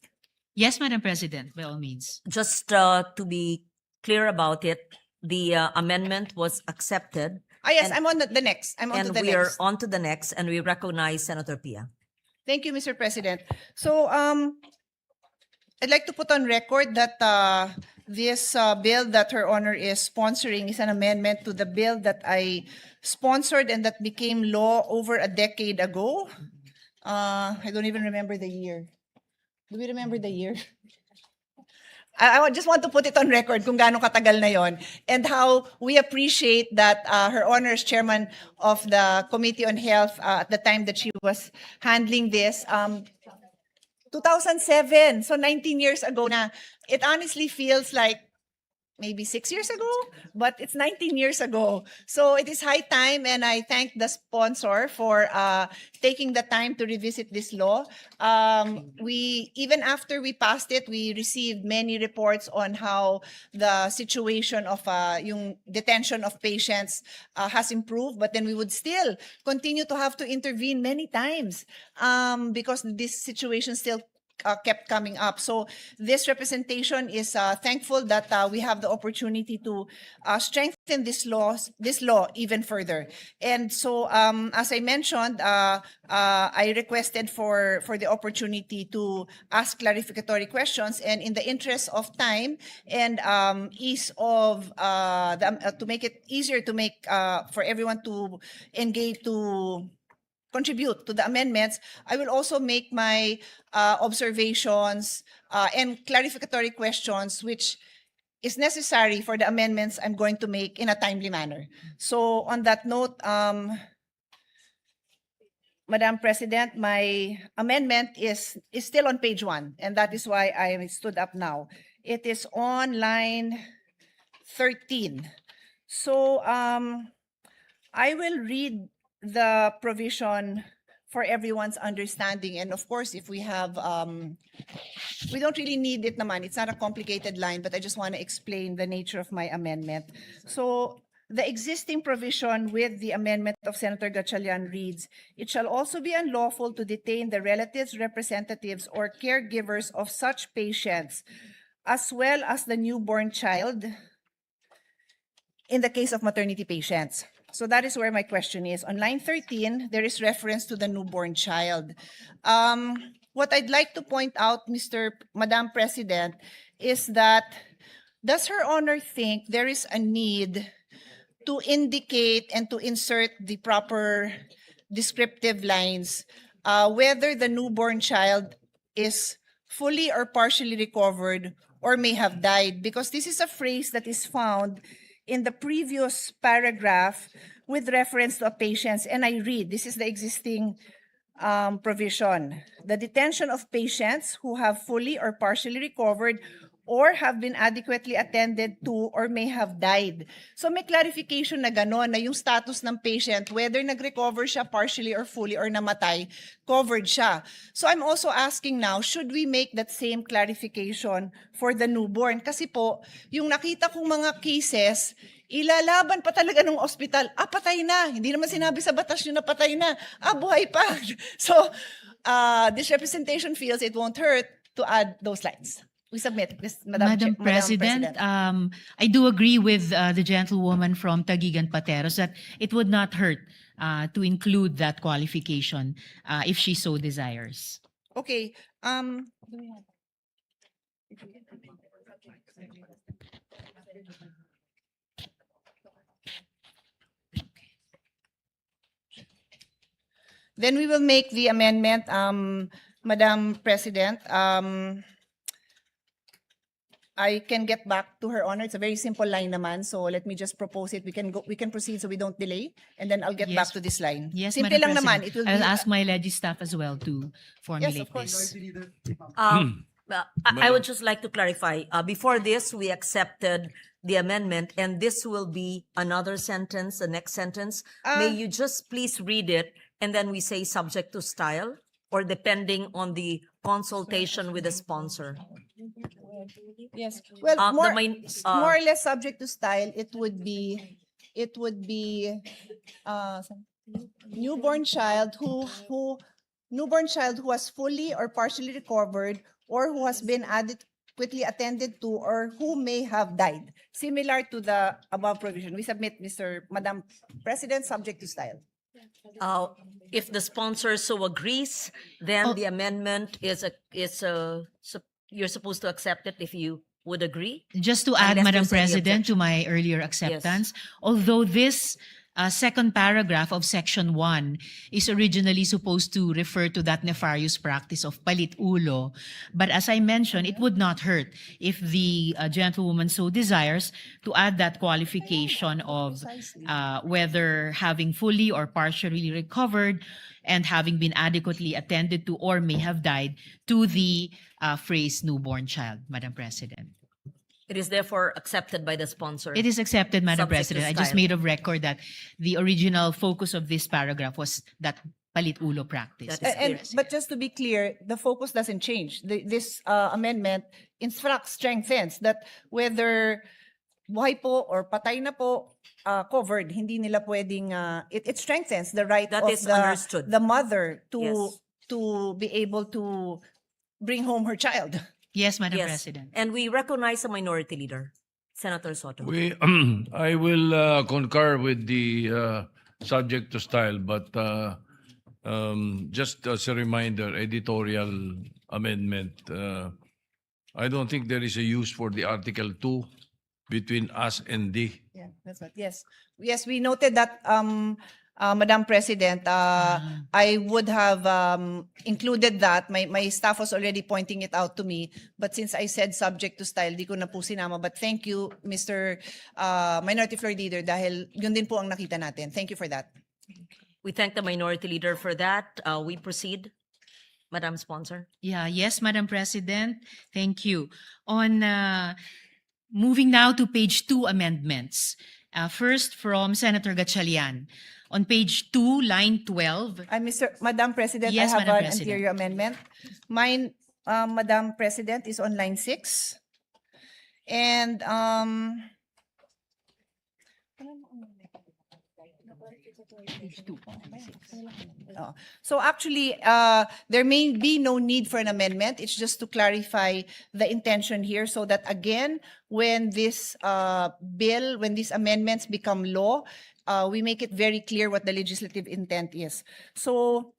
Yes, Madam President, by all means. Just to be clear about it, the amendment was accepted. Yes, And- I'm on the next. I'm on to And the we are next. on to the next, and we recognize Senator Pia. Thank you, Mr. President. So I'd like to put on record that this bill that Her Honor is sponsoring is an amendment to the bill that I sponsored and that became law over a decade ago. I don't even remember the year. Do we remember the year? I just want to put it on record kung gaano katagal na yon and how we appreciate that Her Honor is chairman of the Committee on Health at the time that she was handling this. 2007, so 19 years ago na. It honestly feels like maybe 6 years ago, but it's 19 years ago. So it is high time, and I thank the sponsor for taking the time to revisit this law. Even after we passed it, we received many reports on how the situation of yung detention of patients has improved, but then we would still continue to have to intervene many times because this situation still kept coming up. So this representation is thankful that we have the opportunity to strengthen this law even further. And so, as I mentioned, I requested for the opportunity to ask clarificatory questions, and in the interest of time and ease of to make it easier to make for everyone to engage to contribute to the amendments, I will also make my observations and clarificatory questions, which is necessary for the amendments I'm going to make in a timely manner. So on that note, Madam President, my amendment is still on page 1, and that is why I stood up now. It is on line 13. So I will read the provision for everyone's understanding. And of course, if we have, we don't really need it naman. It's not a complicated line, but I just want to explain the nature of my amendment. So the existing provision with the amendment of Senator Gatchalian reads, it shall also be unlawful to detain the relatives, representatives, or caregivers of such patients, as well as the newborn child, in the case of maternity patients. So that is where my question is. On line 13, there is reference to the newborn child. What I'd like to point out, Madam President, is that does Her Honor think there is a need to indicate and to insert the proper descriptive lines whether the newborn child is fully or partially recovered or may have died? Because this is a phrase that is found in the previous paragraph with reference to a patient, and I read, this is the existing provision. The detention of patients who have fully or partially recovered or have been adequately attended to or may have died. So may clarification na gano'n, na yung status ng patient, whether nag-recover siya partially or fully or namatay, covered siya. So I'm also asking now, should we make that same clarification for the newborn? Kasi po, yung nakita kong mga cases, ilalaban pa talaga ng ospital, patay na. Hindi naman sinabi sa batas yun na patay na. Buhay pa. So this representation feels it won't hurt to add those lines. We submit, Madam President, I do agree with the gentlewoman from Taguigan Pateros that it would not hurt to include that qualification if she so desires. Okay. Then we will make the amendment, Madam President. I can get back to Her Honor. It's a very simple line naman, so let me just propose it. We can proceed so we don't delay, and then I'll get back to this line. Yes, Simple Madam lang naman. President. It will I'll be, ask my Legi staff as well to formulate yes, of course. this. I would just like to clarify. Before this, we accepted the amendment, and this will be another sentence, the next sentence. May you just please read it, and then we say subject to style, or depending on the consultation with the sponsor. Yes. Well, more or less subject to style, it would be newborn child who has fully or partially recovered or who has been adequately attended to or who may have died. Similar to the above provision. We submit, Madam President, subject to style. If the sponsor so agrees, then the amendment you're supposed to accept it if you would agree. Just to add, Unless Madam there's any President, to objection. my earlier acceptance, although this second paragraph of Section 1 is originally supposed to refer to that nefarious practice of palit ulo, but as I mentioned, it would not hurt if the gentlewoman so desires to add that qualification of whether having fully or partially recovered and having been adequately attended to or may have died to the phrase newborn child, Madam President. It is therefore accepted by the sponsor. It is accepted, Madam Subject to President. I just style. made of record that the original focus of this paragraph was that palit ulo practice. That is clear. But just to be clear, the focus doesn't change. This amendment strengthens that whether buhay po or patay na po, covered, hindi nila pwedeng, it strengthens the right That of is understood. the mother to Yes. to be able to bring home her child. Yes, Madam Yes. President. And we recognize the Minority Leader, Senator Soto. I will concur with the subject to style, but just as a reminder, editorial amendment. I don't think there is a use for the Article 2 between us and D. Yeah, that's what. Yes, yes, we noted that, Madam President. I would have included that. My staff was already pointing it out to me, but since I said subject to style, di ko na po sinama. But thank you, Mr. Minority Floor Leader, dahil yun din po ang nakita natin. Thank you for that. We thank the Minority Leader for that. We proceed. Madam Sponsor. Yeah, yes, Madam President. Thank you. On moving now to page 2 amendments. First from Senator Gatchalian. On page 2, line 12. Madam President, Yes, I have Madam an President. interior amendment. Mine, Madam President, is on line 6. And so actually, there may be no need for an amendment. It's just to clarify the intention here so that again, when this when these amendments become law, we make it very clear what the legislative intent is. So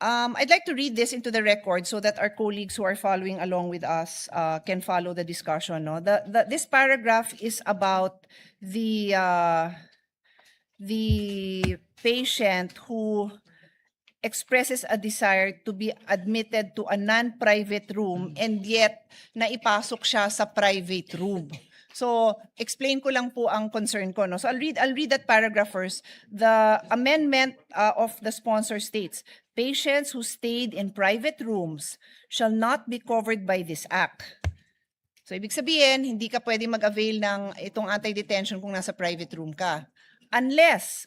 I'd like to read this into the record so that our colleagues who are following along with us can follow the discussion. No? This paragraph is about the patient who expresses a desire to be admitted to a non-private room and yet naipasok siya sa private room. So, explain ko lang po ang concern ko. No? So, I'll read that paragraph first. The amendment of the sponsor states, patients who stayed in private rooms shall not be covered by this act. So, ibig sabihin, hindi ka pwede mag-avail ng itong anti-detention kung nasa private room ka. Unless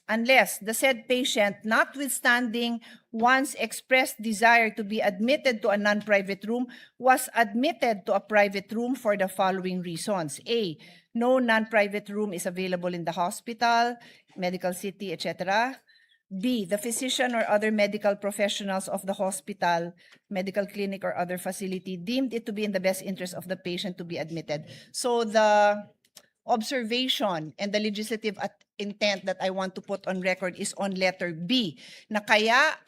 the said patient, notwithstanding one's expressed desire to be admitted to a non-private room, was admitted to a private room for the following reasons. A, no non-private room is available in the hospital, medical city, etc. B, the physician or other medical professionals of the hospital, medical clinic, or other facility deemed it to be in the best interest of the patient to be admitted. So the observation and the legislative intent that I want to put on record is on letter B, na kaya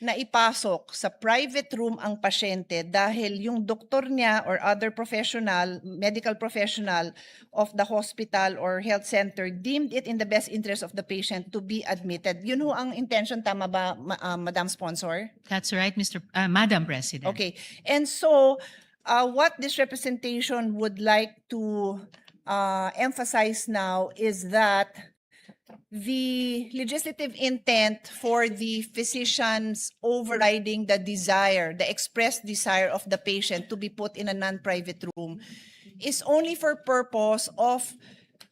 naipasok sa private room ang pasyente dahil yung doktor niya or other professional, medical professional of the hospital or health center deemed it in the best interest of the patient to be admitted. Yun ho ang intention, tama ba, Madam Sponsor? That's right, Madam President. Okay. And so, what this representation would like to emphasize now is that the legislative intent for the physicians overriding the desire, the expressed desire of the patient to be put in a non-private room is only for purpose of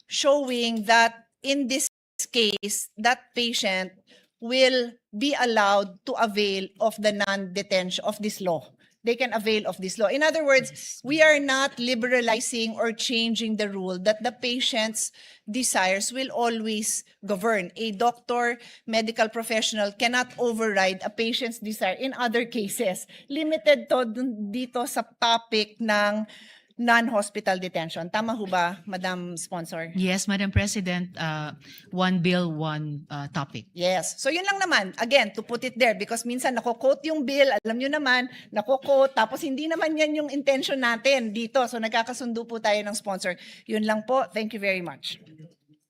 showing that in this case, that patient will be allowed to avail of the non-detention of this law. They can avail of this law. In other words, we are not liberalizing or changing the rule that the patient's desires will always govern. A doctor, medical professional cannot override a patient's desire in other cases. Limited to dito sa topic ng non-hospital detention. Tama ho ba, Madam Sponsor? Yes, Madam President. One bill, one topic. Yes. So yun lang naman, again, to put it there, because minsan nako-quote yung bill, alam nyo naman, nako-quote, tapos hindi naman yan yung intention natin dito. So nagkakasundo po tayo ng sponsor. Yun lang po. Thank you very much.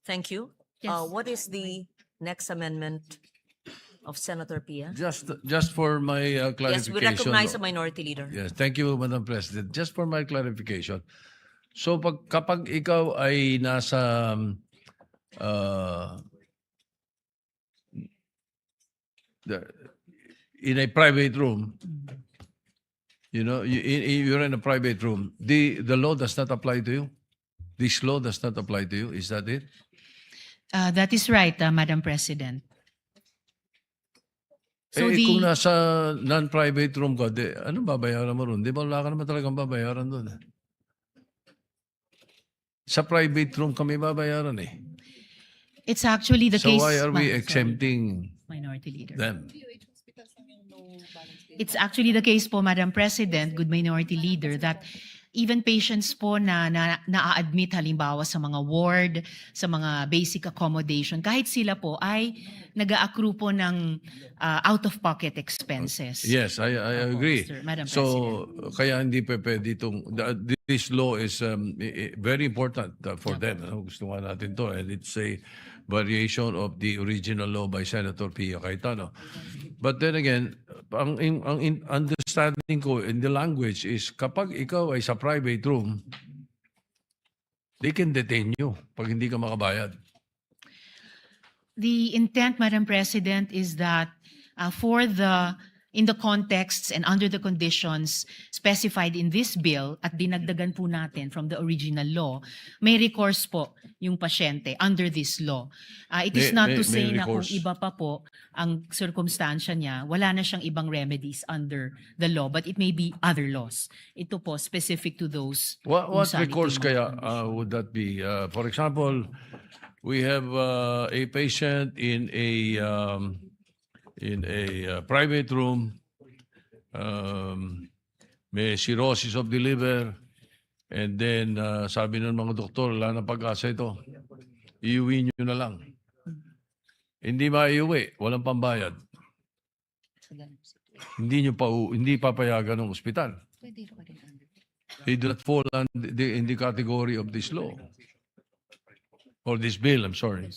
Thank you. Yes. What is the next amendment of Senator Pia? Just for my Yes, clarification. we recognize the Minority Leader. Yes, thank you, Madam President. Just for my clarification. So kapag ikaw ay nasa in a private room, you know, you're in a private room, the law does not apply to you? This law does not apply to you? Is that it? That is right, Madam President. So Kung nasa non-private room ka, ano babayaran mo ron? Di ba wala ka naman talagang babayaran doon? Sa private room kami babayaran eh. It's actually the So case. why are we Sorry, exempting Minority Leader. them? It's actually the case po, Madam President, good Minority Leader, that even patients po na-admit halimbawa sa mga ward, sa mga basic accommodation, kahit sila po ay nag-a-accrue po ng out-of-pocket expenses. Yes, I Opo, agree. Madam So, President. kaya hindi pa pwede this law is very important for them. Ano? Gusto nga natin to. And it's a variation of the original law by Senator Pia Cayetano. But then again, ang understanding ko in the language is kapag ikaw ay sa private room, they can detain you pag hindi ka makabayad. The intent, Madam President, is that in the contexts and under the conditions specified in this bill at dinagdagan po natin from the original law, may recourse po yung pasyente under this law. It is not to say na kung recourse. iba pa po ang circumstansya niya, wala na siyang ibang remedies under the law, but it may be other laws. Ito po specific to those. What kung saan recourse ito kaya yung- would that be? For example, we have a patient in a private room, may cirrhosis of the liver, and then sabi ng mga doktor, wala na pag-asa ito. Iuwi nyo na lang. Hindi maiuwi, walang pambayad. Hindi papayagan ng ospital. They do not fall in the category of this law. Or this bill, I'm sorry.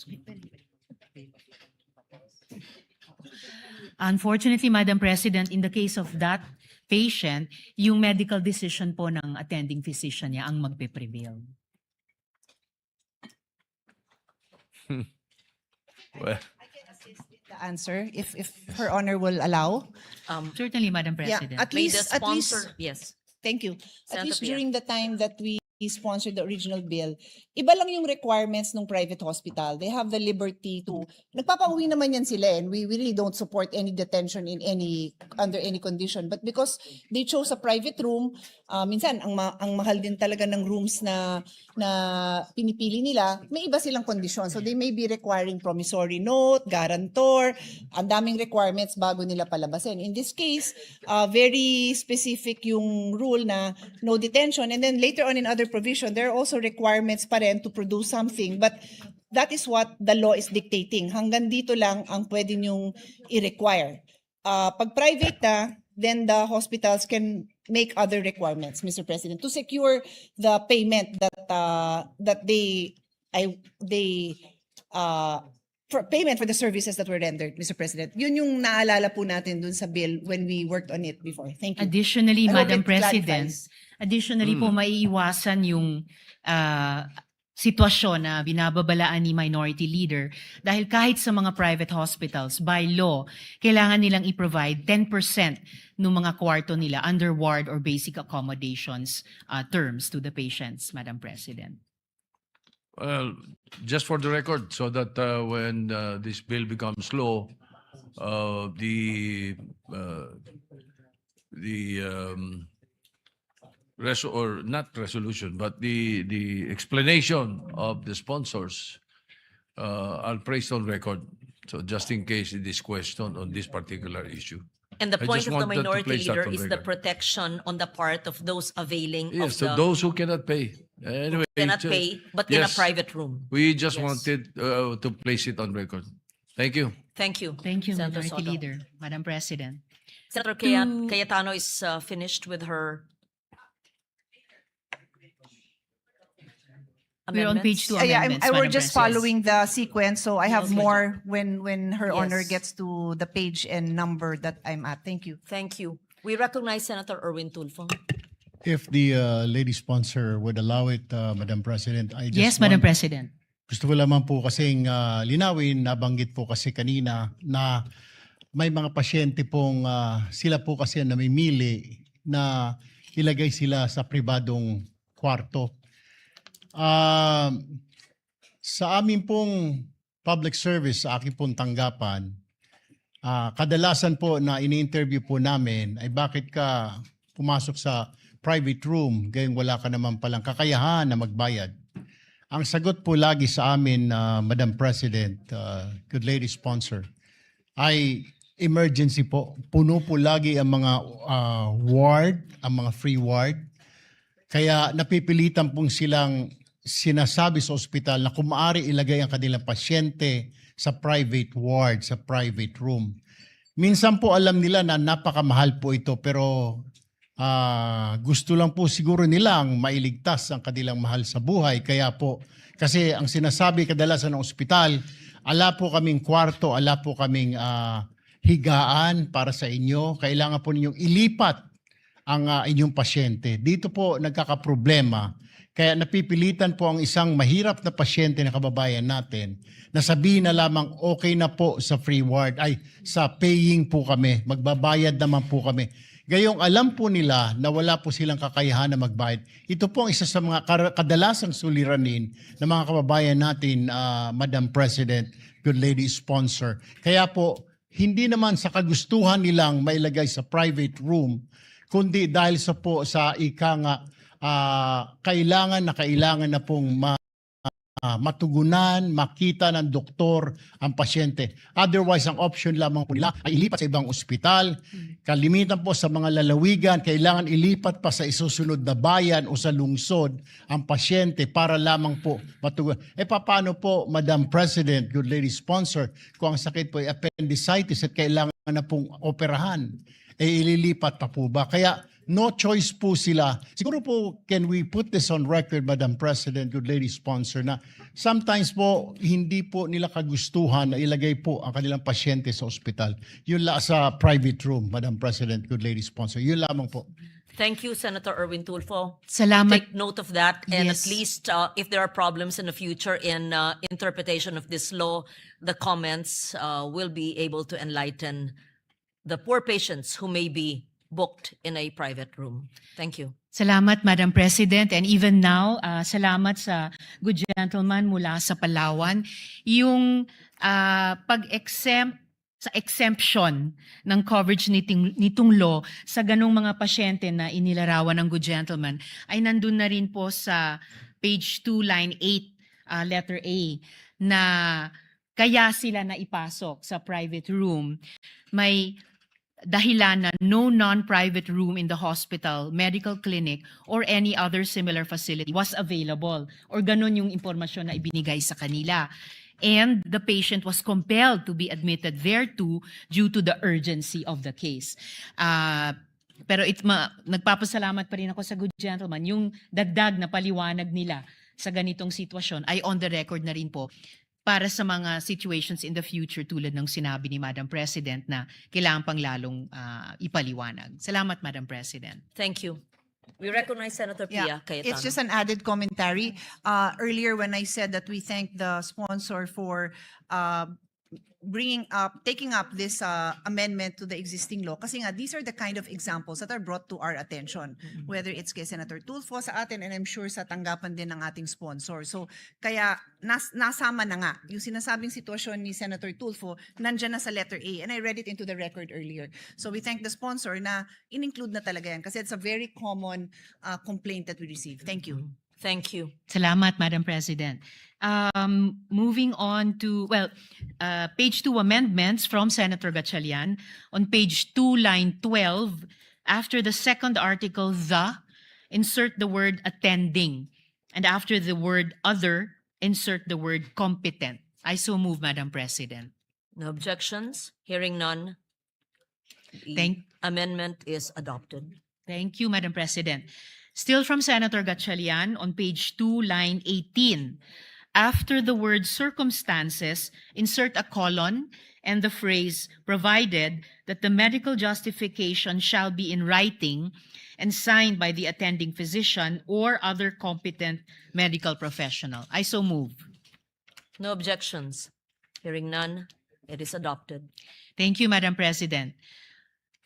Unfortunately, Madam President, in the case of that patient, yung medical decision po ng attending physician niya ang magpe-prevail. Well, The answer, if Her Honor will allow. Certainly, Madam Yeah, President. at May the least, sponsor, yes. thank you. At Senator least Pia. during the time that we sponsored the original bill, iba lang yung requirements ng private hospital. They have the liberty to, nagpapauwi naman yan sila, and we really don't support any detention under any condition. But because they chose a private room, minsan ang mahal din talaga ng rooms na pinipili nila, may iba silang kondisyon. So they may be requiring promissory note, guarantor, ang daming requirements bago nila palabasin. In this case, very specific yung rule na no detention, and then later on in other provision, there are also requirements pa rin to produce something, but that is what the law is dictating. Hanggang dito lang ang pwede nyong i-require. Pag private na, then the hospitals can make other requirements, Mr. President, to secure the payment that they for payment for the services that were rendered, Mr. President. Yun yung naalala po natin dun sa bill when we worked on it before. Thank you. Additionally, I hope Madam it President, clarifies. po maiiwasan yung sitwasyon na binababalaan ni Minority Leader dahil kahit sa mga private hospitals, by law, kailangan nilang i-provide 10% ng mga kwarto nila under ward or basic accommodations terms to the patients, Madam President. well, just for the record, so that when this bill becomes law, the or not resolution, but the explanation of the sponsors, I'll place on record. So just in case it is questioned on this particular issue. And the I point just of the wanted to Minority place that Leader on is the record. protection on the part of those availing Yes, of so the those who cannot pay. Anyway, cannot ju- pay, but in a yes, private room. We just Yes. wanted to place it on record. Thank you. Thank you. Thank you, Senator Minority Soto. Leader, Madam President. Senator Cayetano is finished with her We're on page amendments. 2 Yeah, amendments, we're Madam just President. following the sequence, so I have Okay. more when Her Honor Yes. gets to the page and number that I'm at. Thank you. Thank you. We recognize Senator Erwin Tulfo. If the lady sponsor would allow it, Madam President, I just Yes, Madam want- President. Gusto ko lamang po kasing linawin, nabanggit po kasi kanina na may mga pasyente pong sila po kasi ang namimili na ilagay sila sa pribadong kwarto. Sa amin pong public service, sa aking pong tanggapan, kadalasan po na ini-interview po namin ay bakit ka pumasok sa private room gayong wala ka naman palang kakayahan na magbayad. Ang sagot po lagi sa amin, Madam President, good lady sponsor, ay emergency po. Puno po lagi ang mga ward, ang mga free ward. Kaya napipilitan pong silang sinasabi sa ospital na kung maaari ilagay ang kanilang pasyente sa private ward, sa private room. Minsan po alam nila na napakamahal po ito pero gusto lang po siguro nilang mailigtas ang kanilang mahal sa buhay. Kaya po, kasi ang sinasabi kadalasan ng ospital, ala po kaming kwarto, ala po kaming higaan para sa inyo. Kailangan po ninyong ilipat ang inyong pasyente. Dito po nagkakaproblema. Kaya napipilitan po ang isang mahirap na pasyente na kababayan natin na sabihin na lamang okay na po sa free ward, ay sa paying po kami, magbabayad naman po kami. Gayong alam po nila na wala po silang kakayahan na magbayad. Ito po ang isa sa mga kadalasang suliranin ng mga kababayan natin, Madam President, good lady sponsor. Kaya po, hindi naman sa kagustuhan nilang mailagay sa private room, kundi dahil sa ika nga, kailangan na pong matugunan, makita ng doktor ang pasyente. Otherwise, ang option lamang po nila ay ilipat sa ibang ospital. Kalimitan po sa mga lalawigan, kailangan ilipat pa sa isusunod na bayan o sa lungsod ang pasyente para lamang po matugunan. Paano po, Madam President, good lady sponsor, kung ang sakit po ay appendicitis at kailangan na pong operahan? Ililipat pa po ba? Kaya no choice po sila. Siguro po, can we put this on record, Madam President, good lady sponsor, na sometimes po, hindi po nila kagustuhan na ilagay po ang kanilang pasyente sa ospital. Yun lang sa private room, Madam President, good lady sponsor. Yun lamang po. Thank you, Senator Erwin Tulfo. Salamat. Take note of that, and Yes. at least if there are problems in the future in interpretation of this law, the comments will be able to enlighten the poor patients who may be booked in a private room. Thank you. Salamat, Madam President. And even now, salamat sa good gentleman mula sa Palawan. Yung pag-exempt sa exemption ng coverage nitong law sa ganong mga pasyente na inilarawan ng good gentleman ay nandun na rin po sa page 2, line 8, letter A, na kaya sila na ipasok sa private room. May dahilan na no non-private room in the hospital, medical clinic, or any other similar facility was available. Or ganun yung impormasyon na ibinigay sa kanila. And the patient was compelled to be admitted thereto due to the urgency of the case. Pero nagpapasalamat pa rin ako sa good gentleman. Yung dagdag na paliwanag nila sa ganitong sitwasyon ay on the record na rin po para sa mga situations in the future tulad ng sinabi ni Madam President na kailangan pang lalong ipaliwanag. Salamat, Madam President. Thank you. We recognize Senator Pia Cayetano. It's just an added commentary. Earlier when I said that we thank the sponsor for taking up this amendment to the existing law, kasi nga these are the kind of examples that are brought to our attention, whether it's kay Senator Tulfo sa atin and I'm sure sa tanggapan din ng ating sponsor. So kaya nasama na nga yung sinasabing sitwasyon ni Senator Tulfo, nandyan na sa letter A, and I read it into the record earlier. So we thank the sponsor na in-include na talaga yan kasi it's a very common complaint that we receive. Thank you. Thank you. Salamat, Madam President. Moving on to, page 2 amendments from Senator Gatchalian. On page 2, line 12, after the second article, insert the word attending. And after the word other, insert the word competent. I so move, Madam President. No objections? Hearing none. The amendment is adopted. Thank you, Madam President. Still from Senator Gatchalian, on page 2, line 18. After the word circumstances, insert a colon and the phrase, provided that the medical justification shall be in writing and signed by the attending physician or other competent medical professional. I so move. No objections. Hearing none, it is adopted. Thank you, Madam President.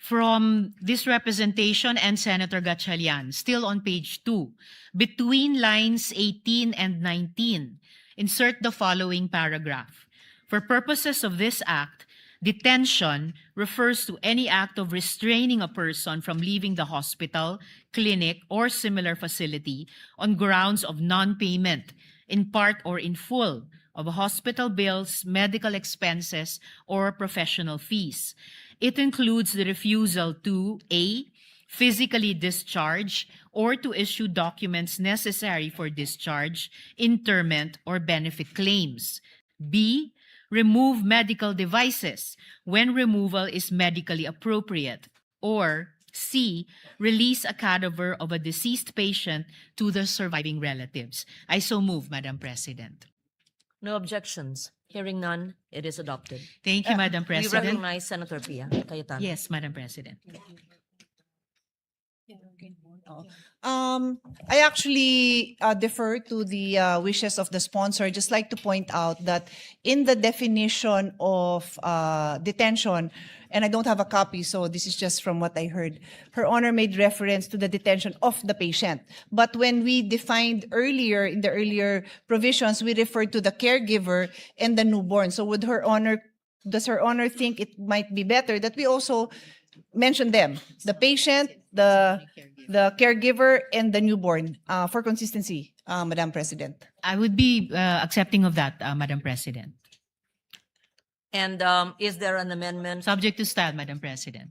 From this representation and Senator Gatchalian, still on page 2, between lines 18 and 19, insert the following paragraph. For purposes of this act, detention refers to any act of restraining a person from leaving the hospital, clinic, or similar facility on grounds of non-payment, in part or in full, of hospital bills, medical expenses, or professional fees. It includes the refusal to A, physically discharge or to issue documents necessary for discharge, interment, or benefit claims. B, remove medical devices when removal is medically appropriate. Or C, release a cadaver of a deceased patient to the surviving relatives. I so move, Madam President. No objections. Hearing none, it is adopted. Thank you, Madam We President. recognize Senator Pia Cayetano. Yes, Madam President. I actually defer to the wishes of the sponsor. I'd just like to point out that in the definition of detention, and I don't have a copy, so this is just from what I heard, Her Honor made reference to the detention of the patient. But when we defined earlier, in the earlier provisions, we referred to the caregiver and the newborn. So does Her Honor think it might be better that we also mention them, the patient, the caregiver, and the newborn, for consistency, Madam President? I would be accepting of that, Madam President. And is there an amendment? Subject to style, Madam President.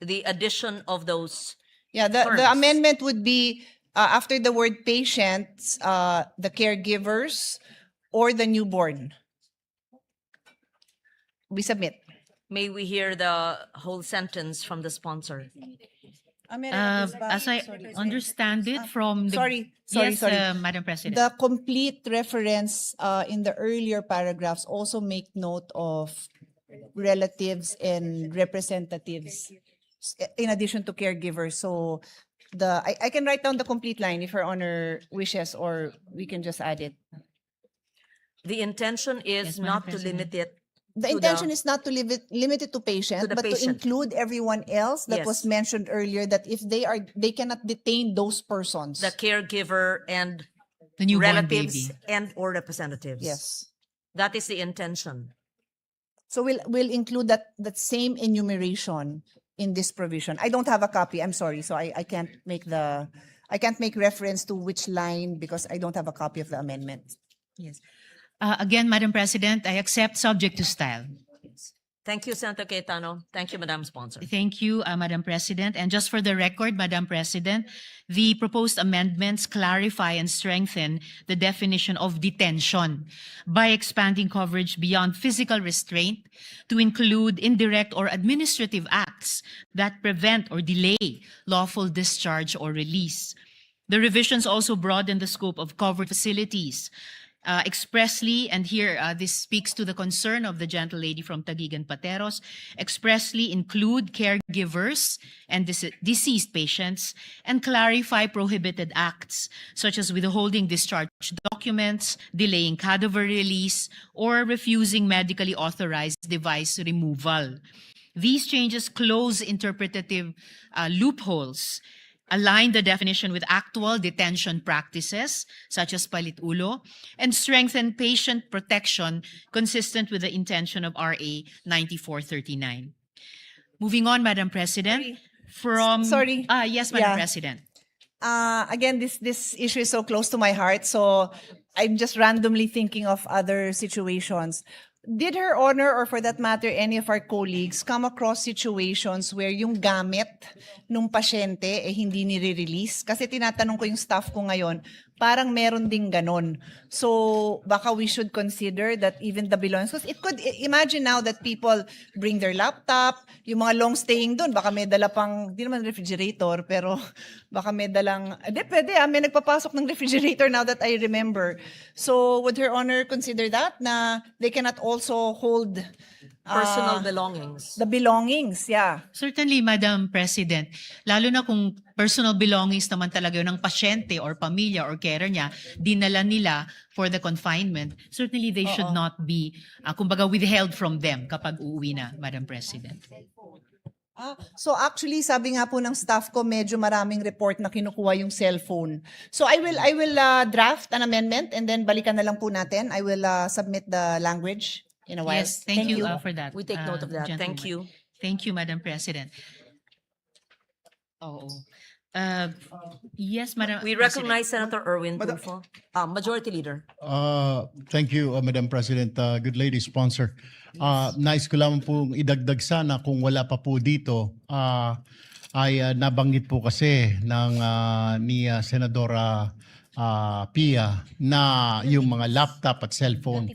The addition of those. Yeah, terms. the amendment would be after the word patients, the caregivers or the newborn. We submit. May we hear the whole sentence from the sponsor? As I understand it from the... Sorry, Yes, sorry. Madam President. The complete reference in the earlier paragraphs also make note of relatives and representatives in addition to caregivers. So I can write down the complete line if Her Honor wishes, or we can just add it. The intention is Yes, Madam not to President. limit it. The to intention is not to limit it to patient, To the but to patient. include everyone else that was Yes. mentioned earlier, that if they cannot detain those persons. the caregiver and The newborn relatives baby. and or representatives. Yes. That is the intention. So we'll include that same enumeration in this provision. I don't have a copy. I'm sorry. So I can't make reference to which line because I don't have a copy of the amendment. Yes. Again, Madam President, I accept subject to style. Thank you, Senator Cayetano. Thank you, Madam Sponsor. Thank you, Madam President. And just for the record, Madam President, the proposed amendments clarify and strengthen the definition of detention by expanding coverage beyond physical restraint to include indirect or administrative acts that prevent or delay lawful discharge or release. The revisions also broaden the scope of covered facilities expressly, and here this speaks to the concern of the gentle lady from Taguig and Pateros, expressly include caregivers and deceased patients and clarify prohibited acts such as withholding discharge documents, delaying cadaver release, or refusing medically authorized device removal. These changes close interpretative loopholes, align the definition with actual detention practices, such as palit-ulo, and strengthen patient protection consistent with the intention of RA 9439. Moving on, Madam President, Sorry. Yes, Madam Yeah. President. Again, this issue is so close to my heart, so I'm just randomly thinking of other situations. Did Her Honor, or for that matter, any of our colleagues, come across situations where yung gamit nung pasyente hindi nire-release? Kasi tinatanong ko yung staff ko ngayon, parang meron ding ganon. So baka we should consider that even the belongings, because it could, imagine now that people bring their laptop, yung mga long staying doon, baka may dala pang, di naman refrigerator, pero baka may dalang, pwede may nagpapasok ng refrigerator now that I remember. So would Her Honor consider that, na they cannot also hold Personal belongings. the belongings, yeah. Certainly, Madam President, lalo na kung personal belongings naman talaga yun ng pasyente or pamilya or carer niya, dinala nila for the confinement, certainly they should not be, kumbaga, withheld from them kapag uuwi na, Madam President. So actually, sabi nga po ng staff ko, medyo maraming report na kinukuha yung cellphone. So I will draft an amendment and then balikan na lang po natin. I will submit the language in a while. Yes, thank you for that. We take note of that. Thank gentlewoman. you. Thank you, Madam President. Oo. Yes, Madam We President. recognize Senator Erwin Tulfo. Majority Leader. Thank you, Madam President. Good lady sponsor. Nais ko lamang pong idagdag sana kung wala pa po dito, ay nabanggit po kasi ni Senadora Pia na yung mga laptop at cellphone.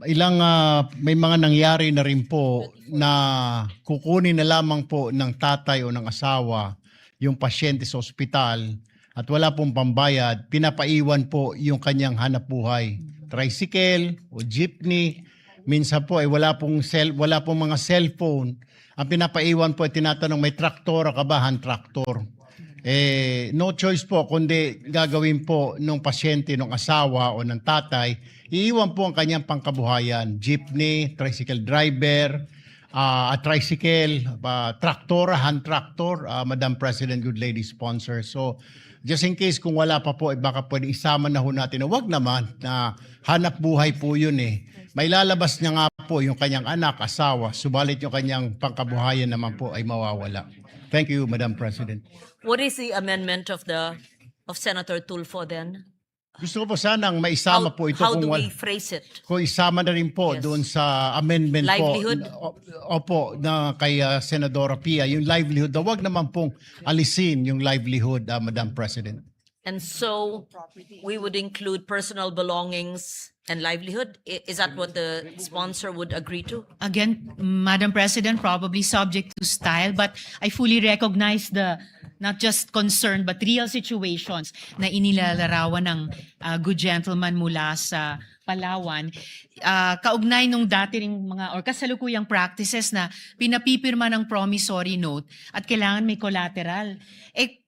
May mga nangyari na rin po na kukunin na lamang po ng tatay o ng asawa yung pasyente sa ospital at wala pong pambayad, pinapaiwan po yung kanyang hanap buhay. Tricycle o jeepney, minsan po ay wala pong mga cellphone. Ang pinapaiwan po ay tinatanong, may traktor ka ba? Hand traktor. No choice po kundi gagawin po nung pasyente, nung asawa o ng tatay, iiwan po ang kanyang pangkabuhayan. Jeepney, tricycle driver, tricycle, traktor, hand tractor, Madam President, good lady sponsor. So, just in case kung wala pa po, baka pwede isama na ho natin. Wag naman, na hanap buhay po yun eh. May lalabas niya nga po yung kanyang anak, asawa, subalit yung kanyang pangkabuhayan naman po ay mawawala. Thank you, Madam President. What is the amendment of Senator Tulfo then? Gusto ko po sanang maisama po ito How kung do we phrase it? kung isama na rin po Yes. doon sa amendment Livelihood? po. Opo, na kay Senadora Pia, yung livelihood, wag naman pong alisin yung livelihood, Madam President. And so we would include personal belongings and livelihood. Is that what the sponsor would agree to? Again, Madam President, probably subject to style, but I fully recognize the not just concern but real situations na inilalarawan ng good gentleman mula sa Palawan. Kaugnay nung dati ring mga or kasalukuyang practices na pinapipirma ng promissory note at kailangan may collateral.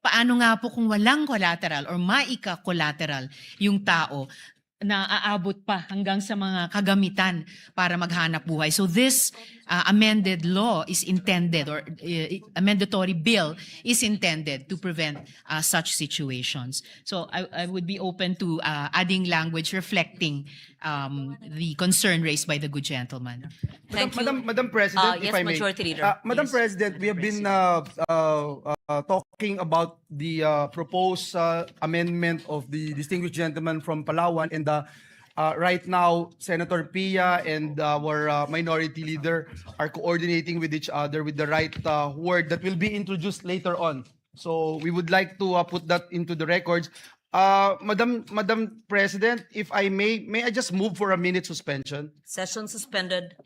Paano nga po kung walang collateral or maika-collateral yung tao na aabot pa hanggang sa mga kagamitan para maghanap buhay. So this amended law is intended or amendatory bill is intended to prevent such situations. So I would be open to adding language reflecting the concern raised by the good gentleman. Thank you. Madam President, Yes, if I may. Majority Leader. Madam Yes. President, we have been talking about the proposed amendment of the distinguished gentleman from Palawan, and right now, Senator Pia and our minority leader are coordinating with each other with the right word that will be introduced later on. So we would like to put that into the records. Madam President, if I may I just move for a minute suspension? Session suspended.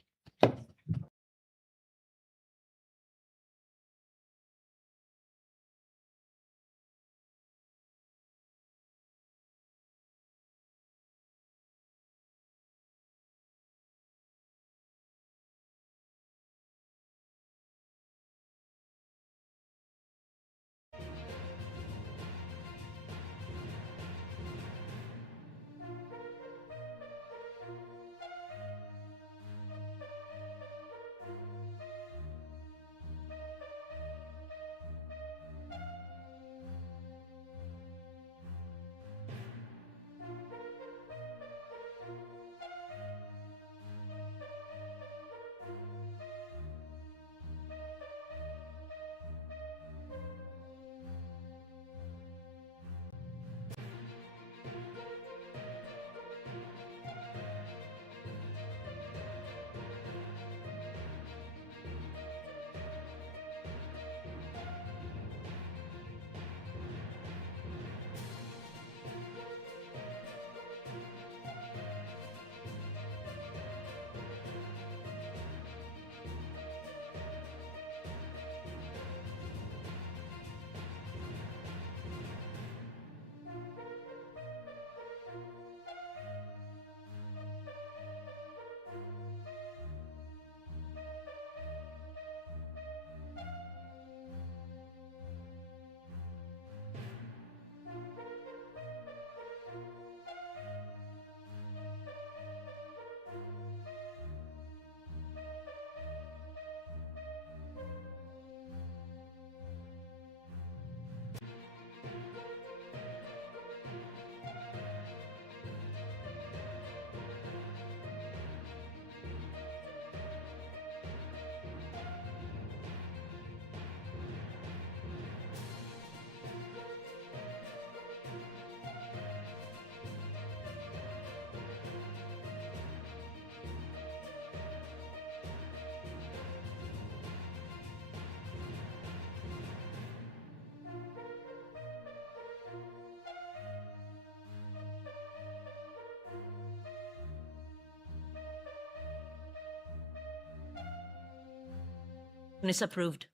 Motion is approved.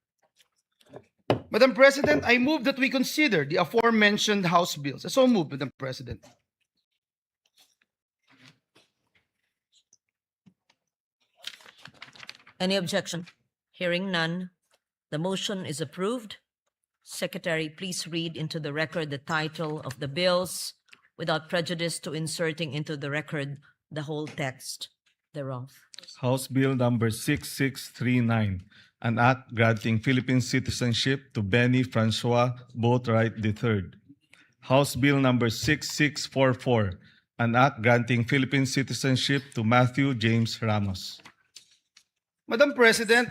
Madam President, I move that we consider the aforementioned House bills. So moved, Madam President. Any objection? Hearing none, the motion is approved. Secretary, please read into the record the title of the bills without prejudice to inserting into the record the whole text thereof. House Bill number 6639, an act granting Philippine citizenship to Benny Francois Boatwright III. House Bill number 6644, an act granting Philippine citizenship to Matthew James Ramos. Madam President,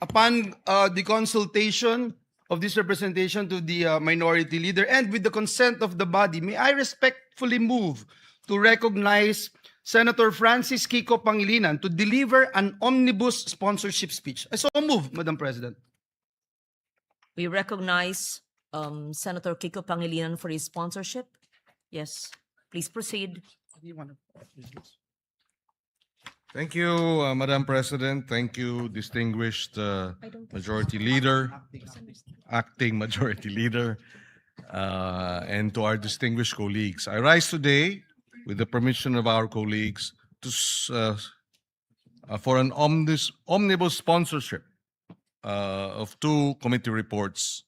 upon the consultation of this representation to the minority leader and with the consent of the body, may I respectfully move to recognize Senator Francis Kiko Pangilinan to deliver an omnibus sponsorship speech. I so move, Madam President. We recognize Senator Kiko Pangilinan for his sponsorship. Yes, please proceed. Thank you, Madam President. Thank you, distinguished Majority Leader, Acting Majority Leader, and to our distinguished colleagues. I rise today, with the permission of our colleagues, for an omnibus sponsorship of two committee reports.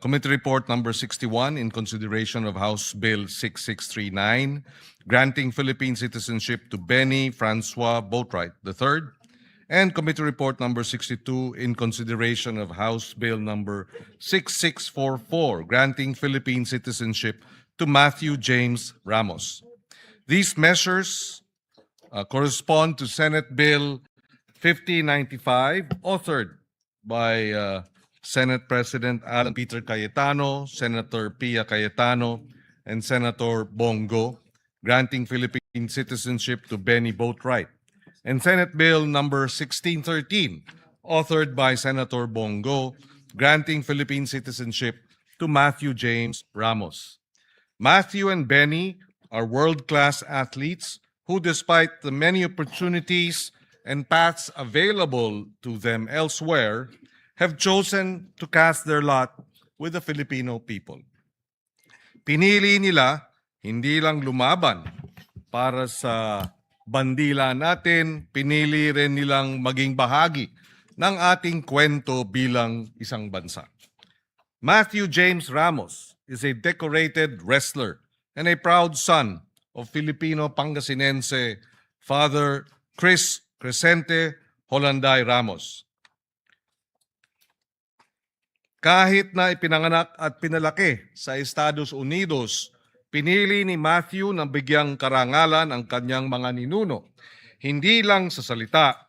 Committee Report number 61 in consideration of House Bill 6639, granting Philippine citizenship to Benny Francois Boatwright III, and Committee Report number 62 in consideration of House Bill number 6644, granting Philippine citizenship to Matthew James Ramos. These measures correspond to Senate Bill 5095, authored by Senate President Alan Peter Cayetano, Senator Pia Cayetano, and Senator Bongo, granting Philippine citizenship to Benny Boatwright, and Senate Bill number 1613, authored by Senator Bongo, granting Philippine citizenship to Matthew James Ramos. Matthew and Benny are world-class athletes who, despite the many opportunities and paths available to them elsewhere, have chosen to cast their lot with the Filipino people. Pinili nila hindi lang lumaban para sa bandila natin, pinili rin nilang maging bahagi ng ating kwento bilang isang bansa. Matthew James Ramos is a decorated wrestler and a proud son of Filipino Pangasinense Father Chris Crescente Holanday Ramos. Kahit na ipinanganak at pinalaki sa Estados Unidos, pinili ni Matthew na bigyang karangalan ang kanyang mga ninuno, hindi lang sa salita,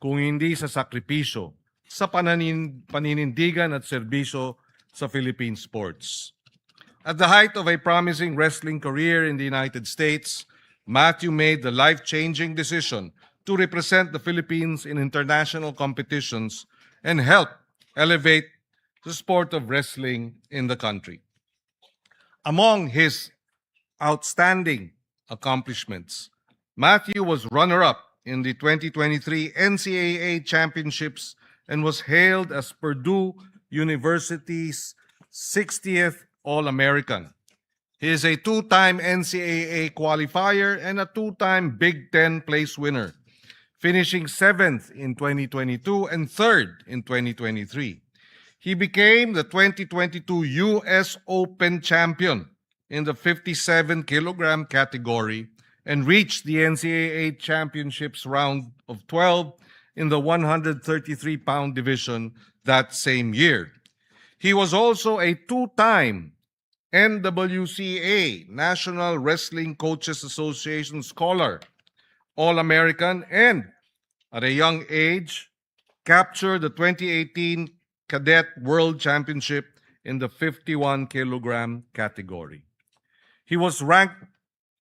kung hindi sa sakripisyo, sa paninindigan at serbisyo sa Philippine sports. At the height of a promising wrestling career in the United States, Matthew made the life-changing decision to represent the Philippines in international competitions and help elevate the sport of wrestling in the country. Among his outstanding accomplishments, Matthew was runner-up in the 2023 NCAA Championships and was hailed as Purdue University's 60th All-American. He is a two-time NCAA qualifier and a two-time Big Ten place winner, finishing 7th in 2022 and 3rd in 2023. He became the 2022 U.S. Open champion in the 57-kilogram category and reached the NCAA Championships round of 12 in the 133-pound division that same year. He was also a two-time NWCA, National Wrestling Coaches Association Scholar, All-American, and at a young age, captured the 2018 Cadet World Championship in the 51-kilogram category. He was ranked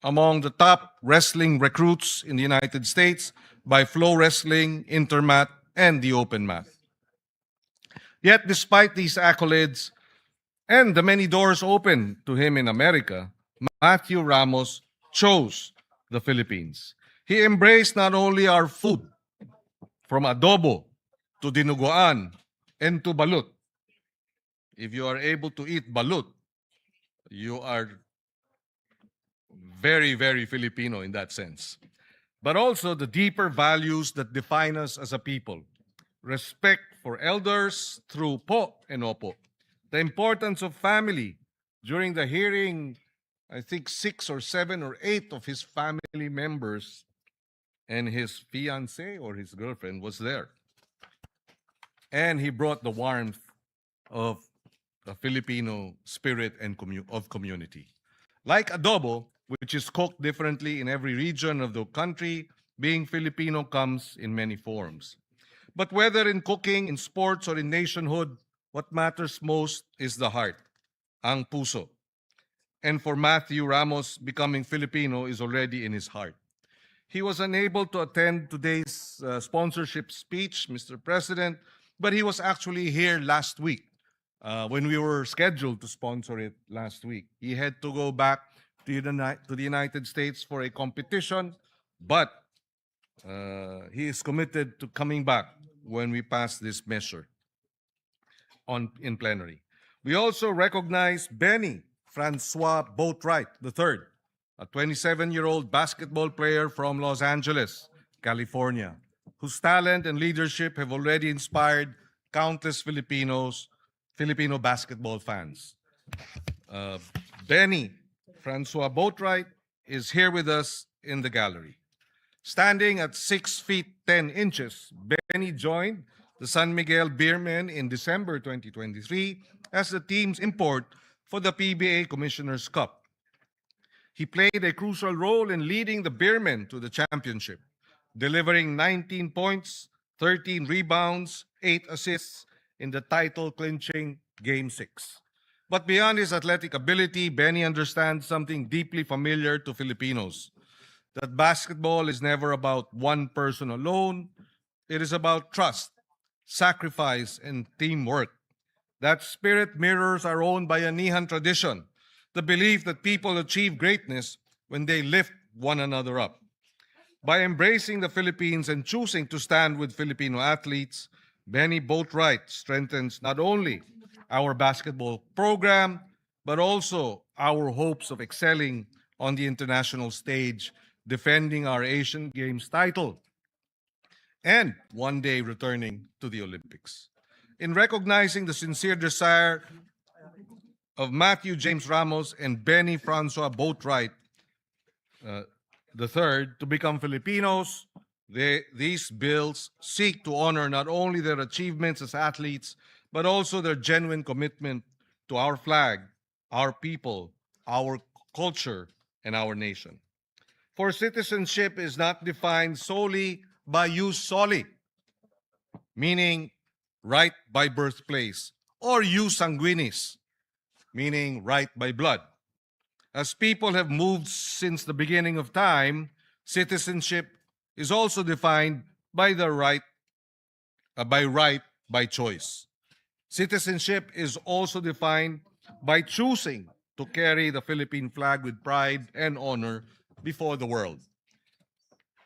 among the top wrestling recruits in the United States by Flow Wrestling, Intermat, and the Open Mat. Yet, despite these accolades and the many doors open to him in America, Matthew Ramos chose the Philippines. He embraced not only our food, from adobo to dinuguan, and to balut. If you are able to eat balut, you are very, very Filipino in that sense. But also the deeper values that define us as a people. Respect for elders through po and opo. The importance of family. During the hearing, I think 6 or 7 or 8 of his family members and his fiancée or his girlfriend was there. And he brought the warmth of the Filipino spirit and of community. Like adobo, which is cooked differently in every region of the country, being Filipino comes in many forms. But whether in cooking, in sports, or in nationhood, what matters most is the heart, ang puso. And for Matthew Ramos, becoming Filipino is already in his heart. He was unable to attend today's sponsorship speech, Mr. President, but he was actually here last week when we were scheduled to sponsor it last week. He had to go back to the United States for a competition, but he is committed to coming back when we pass this measure in plenary. We also recognize Benny Francois Boatwright III, a 27-year-old basketball player from Los Angeles, California, whose talent and leadership have already inspired countless Filipino basketball fans. Benny Francois Boatwright is here with us in the gallery. Standing at 6 feet 10 inches, Benny joined the San Miguel Beermen in December 2023 as the team's import for the PBA Commissioner's Cup. He played a crucial role in leading the Beermen to the championship, delivering 19 points, 13 rebounds, 8 assists in the title-clinching Game 6. But beyond his athletic ability, Benny understands something deeply familiar to Filipinos, that basketball is never about one person alone. It is about trust, sacrifice, and teamwork. That spirit mirrors our own Bayanihan tradition, the belief that people achieve greatness when they lift one another up. By embracing the Philippines and choosing to stand with Filipino athletes, Benny Boatwright strengthens not only our basketball program, but also our hopes of excelling on the international stage, defending our Asian Games title, and one day returning to the Olympics. In recognizing the sincere desire of Matthew James Ramos and Benny Francois Boatwright III to become Filipinos, these bills seek to honor not only their achievements as athletes, but also their genuine commitment to our flag, our people, our culture, and our nation. For citizenship is not defined solely by jus soli, meaning right by birthplace, or jus sanguinis, meaning right by blood. As people have moved since the beginning of time, citizenship is also defined by the right by choice. Citizenship is also defined by choosing to carry the Philippine flag with pride and honor before the world.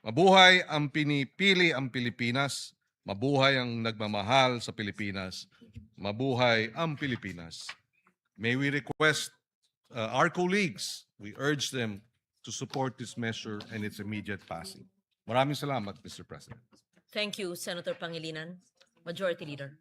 Mabuhay ang pinipili ang Pilipinas, mabuhay ang nagmamahal sa Pilipinas, mabuhay ang Pilipinas. May we request our colleagues, we urge them to support this measure and its immediate passing. Maraming salamat, Mr. President. Thank you, Senator Pangilinan. Majority Leader.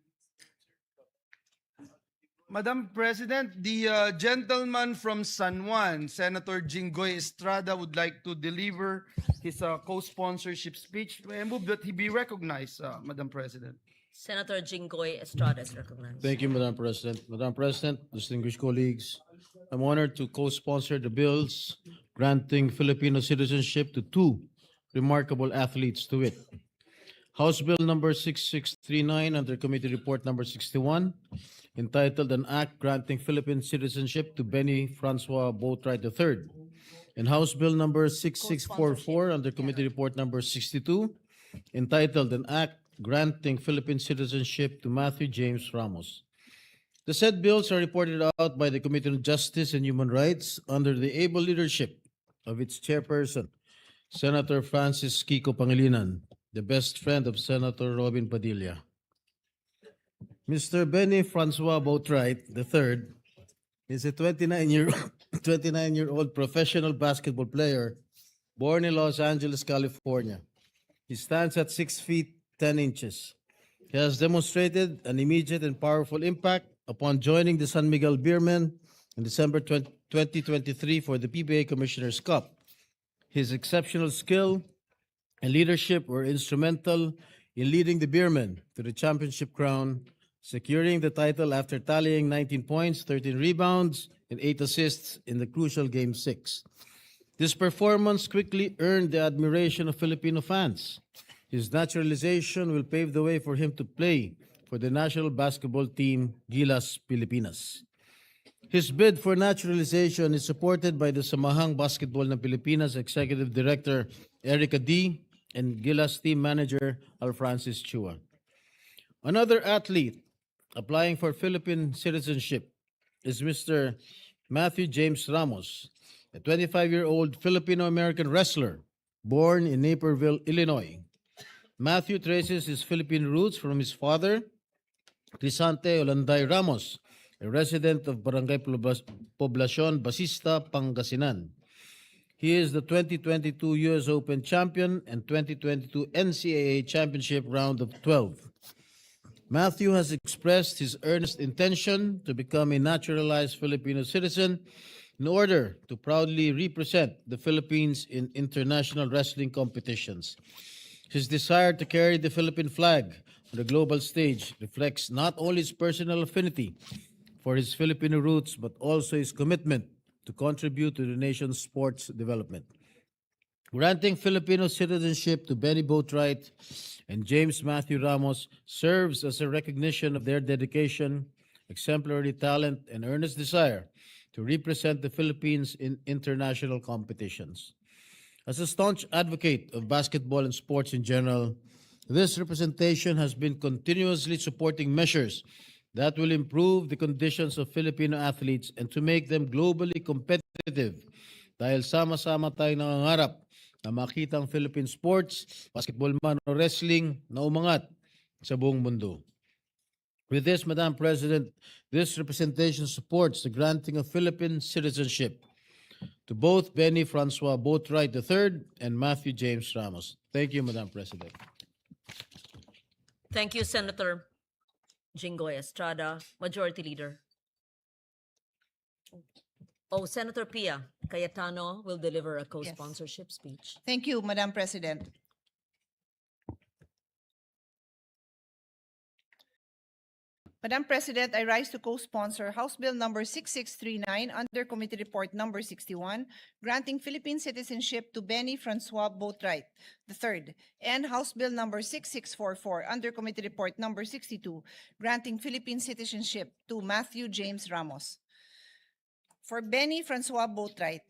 Madam President, the gentleman from San Juan, Senator Jinggoy Estrada, would like to deliver his co-sponsorship speech. I move that he be recognized, Madam President. Senator Jinggoy Estrada is recognized. Thank you, Madam President. Madam President, distinguished colleagues, I'm honored to co-sponsor the bills granting Filipino citizenship to two remarkable athletes to wit. House Bill number 6639 under Committee Report number 61, entitled An Act Granting Philippine Citizenship to Benny Francois Boatwright III, and House Bill number 6644 under Committee Report number 62, entitled An Act Granting Philippine Citizenship to Matthew James Ramos. The said bills are reported out by the Committee on Justice and Human Rights under the able leadership of its chairperson, Senator Francis Kiko Pangilinan, the best friend of Senator Robin Padilla. Mr. Benny Francois Boatwright III is a 29-year-old professional basketball player born in Los Angeles, California. He stands at 6 feet 10 inches. He has demonstrated an immediate and powerful impact upon joining the San Miguel Beermen in December 2023 for the PBA Commissioner's Cup. His exceptional skill and leadership were instrumental in leading the Beermen to the championship crown, securing the title after tallying 19 points, 13 rebounds, and 8 assists in the crucial Game 6. This performance quickly earned the admiration of Filipino fans. His naturalization will pave the way for him to play for the national basketball team Gilas Pilipinas. His bid for naturalization is supported by the Samahang Basketball ng Pilipinas Executive Director Erica D. and Gilas team manager Alfrancis Chua. Another athlete applying for Philippine citizenship is Mr. Matthew James Ramos, a 25-year-old Filipino-American wrestler born in Naperville, Illinois. Matthew traces his Philippine roots from his father, Crisante Olanday Ramos, a resident of Barangay Poblacion, Basista, Pangasinan. He is the 2022 US Open champion and 2022 NCAA Championship Round of 12. Matthew has expressed his earnest intention to become a naturalized Filipino citizen in order to proudly represent the Philippines in international wrestling competitions. His desire to carry the Philippine flag on the global stage reflects not only his personal affinity for his Filipino roots, but also his commitment to contribute to the nation's sports development. Granting Filipino citizenship to Benny Boatwright and James Matthew Ramos serves as a recognition of their dedication, exemplary talent, and earnest desire to represent the Philippines in international competitions. As a staunch advocate of basketball and sports in general, this representation has been continuously supporting measures that will improve the conditions of Filipino athletes and to make them globally competitive dahil sama-sama tayong nangangarap na makita ang Philippine sports, basketball man o wrestling na umangat sa buong mundo. With this, Madam President, this representation supports the granting of Philippine citizenship to both Benny Francois Boatwright III and Matthew James Ramos. Thank you, Madam President. Thank you, Senator Jinggoy Estrada, Majority Leader. Oh, Senator Pia Cayetano will deliver a co-sponsorship speech. Thank you, Madam President. Madam President, I rise to co-sponsor House Bill number 6639 under Committee Report number 61, granting Philippine citizenship to Benny Francois Boatwright III, and House Bill number 6644 under Committee Report number 62, granting Philippine citizenship to Matthew James Ramos. For Benny Francois Boatwright,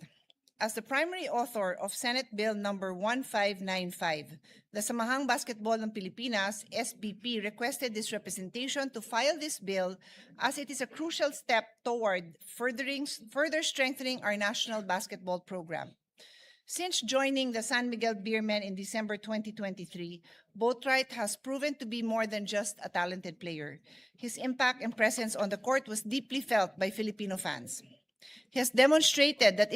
as the primary author of Senate Bill number 1595, the Samahang Basketball ng Pilipinas, SBP, requested this representation to file this bill as it is a crucial step toward further strengthening our national basketball program. Since joining the San Miguel Beermen in December 2023, Boatwright has proven to be more than just a talented player. His impact and presence on the court was deeply felt by Filipino fans. He has demonstrated that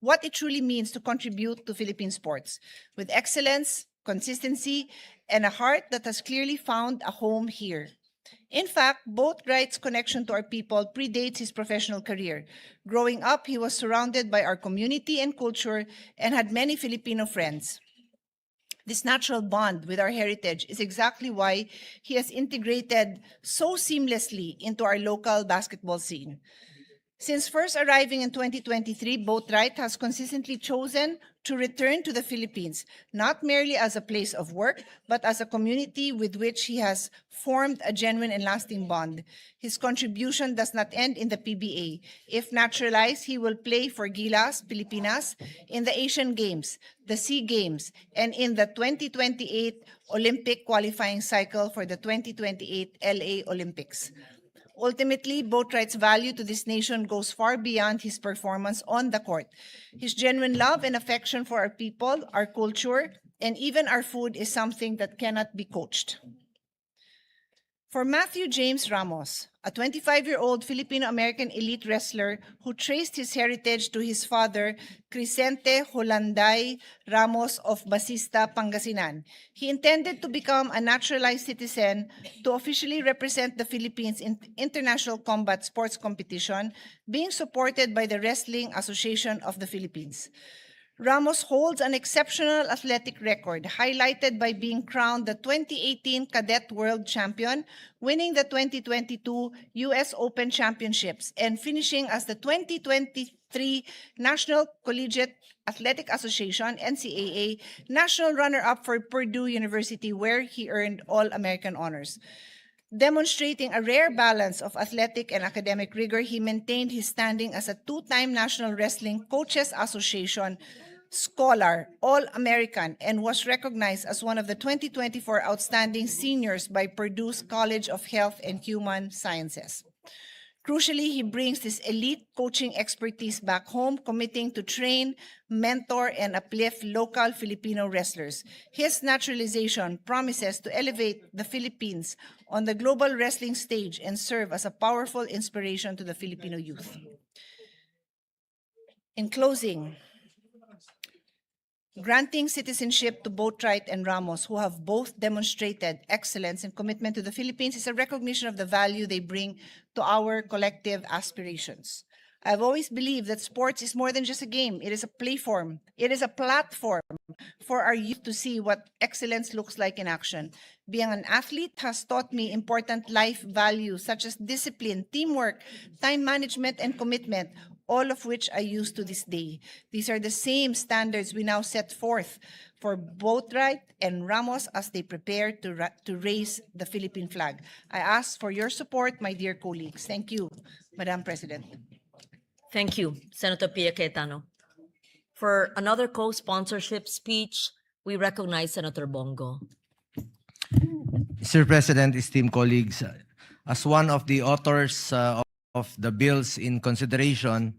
what it truly means to contribute to Philippine sports, with excellence, consistency, and a heart that has clearly found a home here. In fact, Boatwright's connection to our people predates his professional career. Growing up, he was surrounded by our community and culture and had many Filipino friends. This natural bond with our heritage is exactly why he has integrated so seamlessly into our local basketball scene. Since first arriving in 2023, Boatwright has consistently chosen to return to the Philippines, not merely as a place of work, but as a community with which he has formed a genuine and lasting bond. His contribution does not end in the PBA. If naturalized, he will play for Gilas Pilipinas in the Asian Games, the SEA Games, and in the 2028 Olympic qualifying cycle for the 2028 LA Olympics. Ultimately, Boatwright's value to this nation goes far beyond his performance on the court. His genuine love and affection for our people, our culture, and even our food is something that cannot be coached. For Matthew James Ramos, a 25-year-old Filipino-American elite wrestler who traced his heritage to his father, Crisente Holanday Ramos of Basista, Pangasinan, he intended to become a naturalized citizen to officially represent the Philippines in international combat sports competition, being supported by the Wrestling Association of the Philippines. Ramos holds an exceptional athletic record, highlighted by being crowned the 2018 Cadet World Champion, winning the 2022 U.S. Open Championships, and finishing as the 2023 National Collegiate Athletic Association, NCAA, national runner-up for Purdue University, where he earned All-American honors. Demonstrating a rare balance of athletic and academic rigor, he maintained his standing as a two-time National Wrestling Coaches Association Scholar, All-American, and was recognized as one of the 2024 Outstanding Seniors by Purdue's College of Health and Human Sciences. Crucially, he brings this elite coaching expertise back home, committing to train, mentor, and uplift local Filipino wrestlers. His naturalization promises to elevate the Philippines on the global wrestling stage and serve as a powerful inspiration to the Filipino youth. In closing, granting citizenship to Boatwright and Ramos, who have both demonstrated excellence and commitment to the Philippines, is a recognition of the value they bring to our collective aspirations. I've always believed that sports is more than just a game. It is a platform. It is a platform for our youth to see what excellence looks like in action. Being an athlete has taught me important life values such as discipline, teamwork, time management, and commitment, all of which I use to this day. These are the same standards we now set forth for Boatwright and Ramos as they prepare to raise the Philippine flag. I ask for your support, my dear colleagues. Thank you, Madam President. Thank you, Senator Pia Cayetano. For another co-sponsorship speech, we recognize Senator Bongo. Mr. President, esteemed colleagues, as one of the authors of the bills in consideration,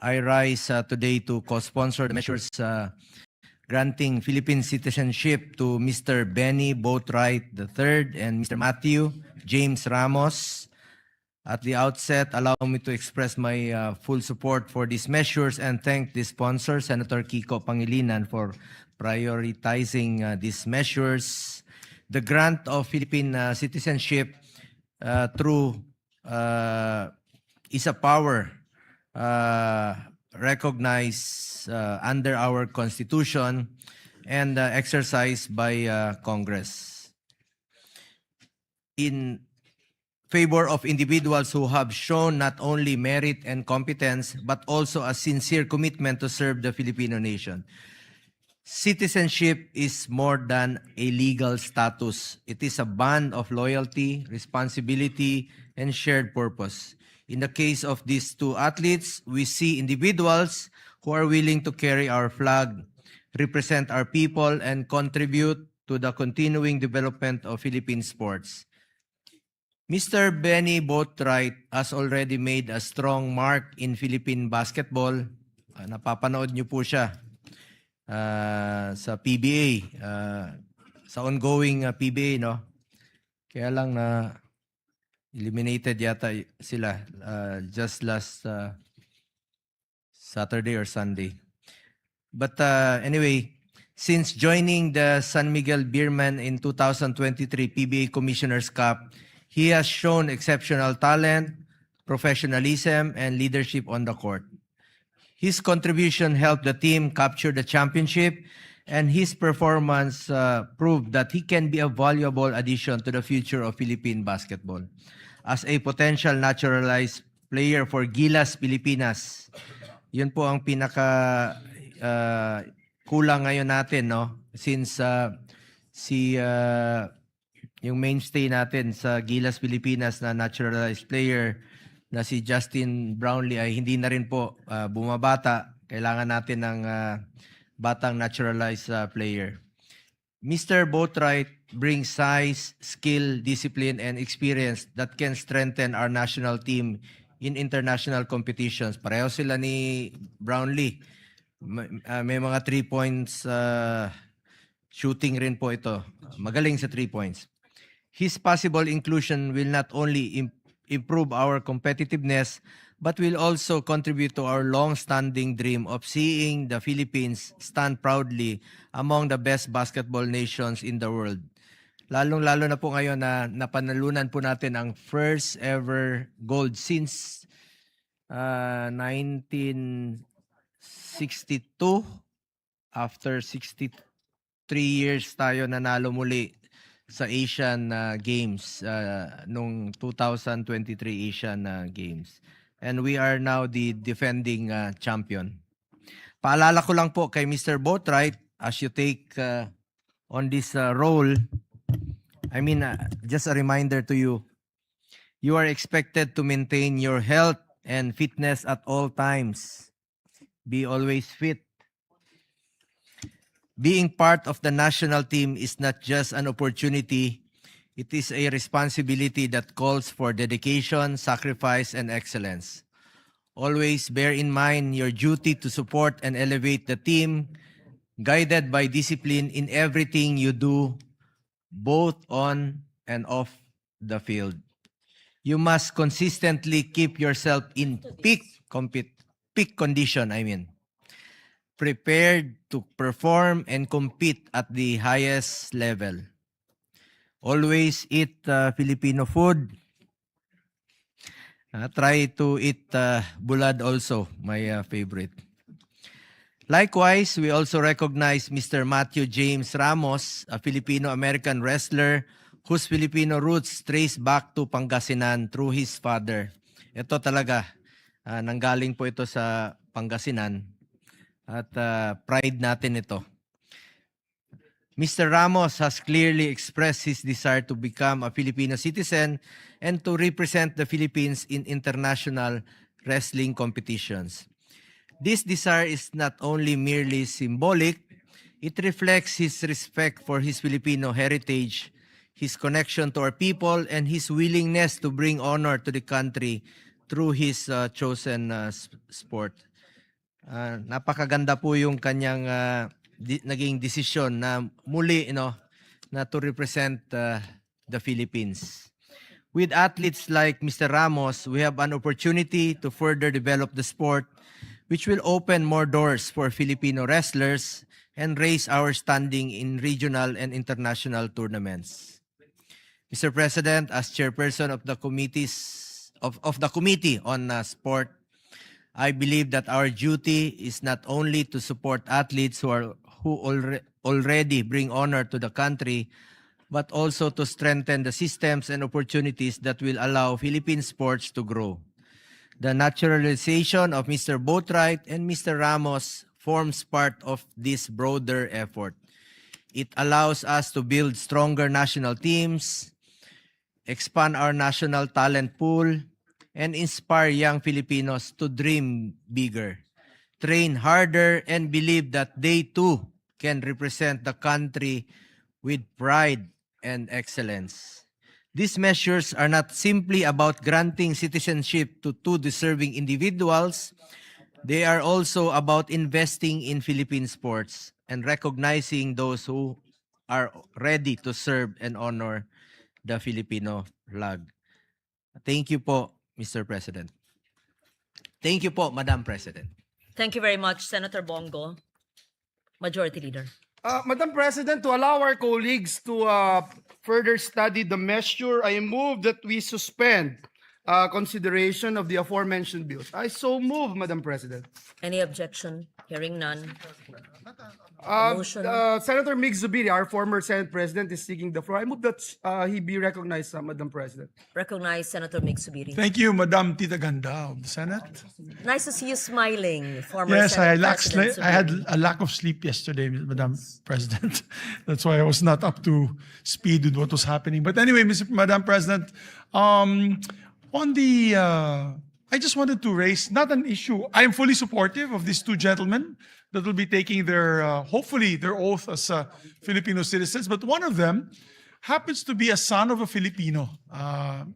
I rise today to co-sponsor the measures granting Philippine citizenship to Mr. Benny Boatwright III and Mr. Matthew James Ramos. At the outset, allow me to express my full support for these measures and thank the sponsor, Senator Kiko Pangilinan, for prioritizing these measures. The grant of Philippine citizenship through is a power recognized under our Constitution and exercised by Congress in favor of individuals who have shown not only merit and competence, but also a sincere commitment to serve the Filipino nation. Citizenship is more than a legal status. It is a bond of loyalty, responsibility, and shared purpose. In the case of these two athletes, we see individuals who are willing to carry our flag, represent our people, and contribute to the continuing development of Philippine sports. Mr. Benny Boatwright has already made a strong mark in Philippine basketball. Napapanood niyo po siya sa PBA, sa ongoing PBA, no? Kaya lang na eliminated yata sila just last Saturday or Sunday. But anyway, since joining the San Miguel Beermen in 2023 PBA Commissioner's Cup, he has shown exceptional talent, professionalism, and leadership on the court. His contribution helped the team capture the championship, and his performance proved that he can be a valuable addition to the future of Philippine basketball. As a potential naturalized player for Gilas, Pilipinas, yun po ang pinaka kulang ngayon natin, no? Since yung mainstay natin sa Gilas, Pilipinas na naturalized player na si Justin Brownlee ay hindi na rin po bumabata. Kailangan natin ng batang naturalized player. Mr. Boatwright brings size, skill, discipline, and experience that can strengthen our national team in international competitions. Pareho sila ni Brownlee. May mga 3 points shooting rin po ito. Magaling sa 3 points. His possible inclusion will not only improve our competitiveness, but will also contribute to our long-standing dream of seeing the Philippines stand proudly among the best basketball nations in the world. Lalong-lalo na po ngayon na napanalunan po natin ang first ever gold since 1962. After 63 years tayo nanalo muli sa Asian Games nung 2023 Asian Games. And we are now the defending champion. Paalala ko lang po kay Mr. Boatwright, as you take on this role, just a reminder to you, you are expected to maintain your health and fitness at all times. Be always fit. Being part of the national team is not just an opportunity, it is a responsibility that calls for dedication, sacrifice, and excellence. Always bear in mind your duty to support and elevate the team, guided by discipline in everything you do, both on and off the field. You must consistently keep yourself in peak condition, prepared to perform and compete at the highest level. Always eat Filipino food. Try to eat bulad also, my favorite. Likewise, we also recognize Mr. Matthew James Ramos, a Filipino-American wrestler whose Filipino roots trace back to Pangasinan through his father. Ito talaga, nanggaling po ito sa Pangasinan at pride natin ito. Mr. Ramos has clearly expressed his desire to become a Filipino citizen and to represent the Philippines in international wrestling competitions. This desire is not only merely symbolic, it reflects his respect for his Filipino heritage, his connection to our people, and his willingness to bring honor to the country through his chosen sport. Napakaganda po yung kanyang naging desisyon na muli na to represent the Philippines. With athletes like Mr. Ramos, we have an opportunity to further develop the sport, which will open more doors for Filipino wrestlers and raise our standing in regional and international tournaments. Mr. President, as chairperson of the Committee on Sport, I believe that our duty is not only to support athletes who already bring honor to the country, but also to strengthen the systems and opportunities that will allow Philippine sports to grow. The naturalization of Mr. Boatwright and Mr. Ramos forms part of this broader effort. It allows us to build stronger national teams, expand our national talent pool, and inspire young Filipinos to dream bigger, train harder, and believe that they too can represent the country with pride and excellence. These measures are not simply about granting citizenship to two deserving individuals. They are also about investing in Philippine sports and recognizing those who are ready to serve and honor the Filipino flag. Thank you po, Mr. President. Thank you po, Madam President. Thank you very much, Senator Bongo. Majority Leader. Madam President, to allow our colleagues to further study the measure, I move that we suspend consideration of the aforementioned bills. I so move, Madam President. Any objection? Hearing none. Motion. Senator Mig Zubiri, our former Senate President, is seeking the floor. I move that he be recognized, Madam President. Recognize Senator Migsubiri. Thank you, Madam Tita Ganda of the Senate. Nice to see you smiling, former Yes, I Senate President had Zubiri. a lack of sleep yesterday, Madam President. That's why I was not up to speed with what was happening. But anyway, Madam President, I just wanted to raise not an issue. I am fully supportive of these two gentlemen that will be taking hopefully their oath as Filipino citizens. But one of them happens to be a son of a Filipino,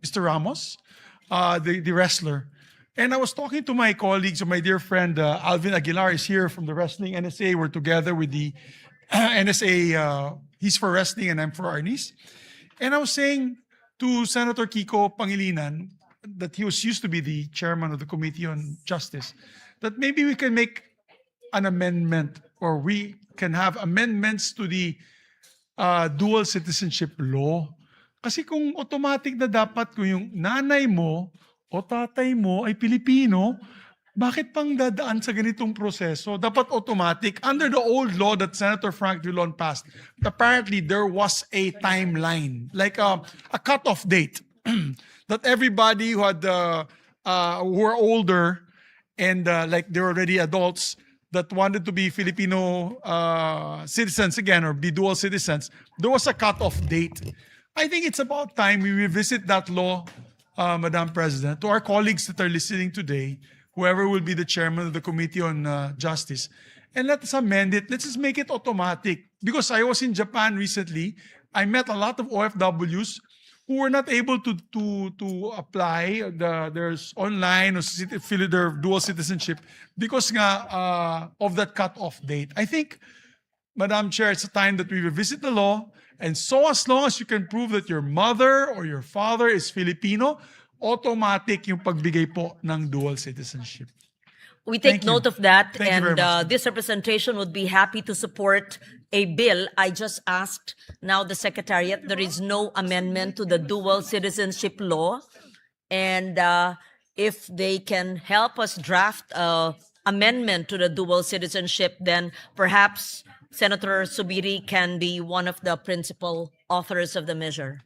Mr. Ramos, the wrestler. And I was talking to my colleagues, or my dear friend Alvin Aguilar is here from the Wrestling NSA. We're together with the NSA. He's for wrestling and I'm for Arnis. And I was saying to Senator Kiko Pangilinan that he was used to be the chairman of the Committee on Justice, that maybe we can make an amendment or we can have amendments to the dual citizenship law. Kasi kung automatic na dapat kung yung nanay mo o tatay mo ay Pilipino, bakit pang dadaan sa ganitong proseso? Dapat automatic. Under the old law that Senator Frank Drilon passed, apparently there was a timeline, like a cutoff date, that everybody who had who were older and like they're already adults that wanted to be Filipino citizens again or be dual citizens, there was a cutoff date. I think it's about time we revisit that law, Madam President, to our colleagues that are listening today, whoever will be the chairman of the Committee on Justice, and let us amend it. Let's just make it automatic. Because I was in Japan recently, I met a lot of OFWs who were not able to apply their online or their dual citizenship because nga, of that cut-off date. I think, Madam Chair, it's a time that we revisit the law, and so as long as you can prove that your mother or your father is Filipino, automatic yung pagbigay po ng dual citizenship. We take Thank you. note of that, Thank you very and much. this representation would be happy to support a bill. I just asked now the Secretariat, there is no amendment to the dual citizenship law, and if they can help us draft a amendment to the dual citizenship, then perhaps Senator Subiri can be one of the principal authors of the measure.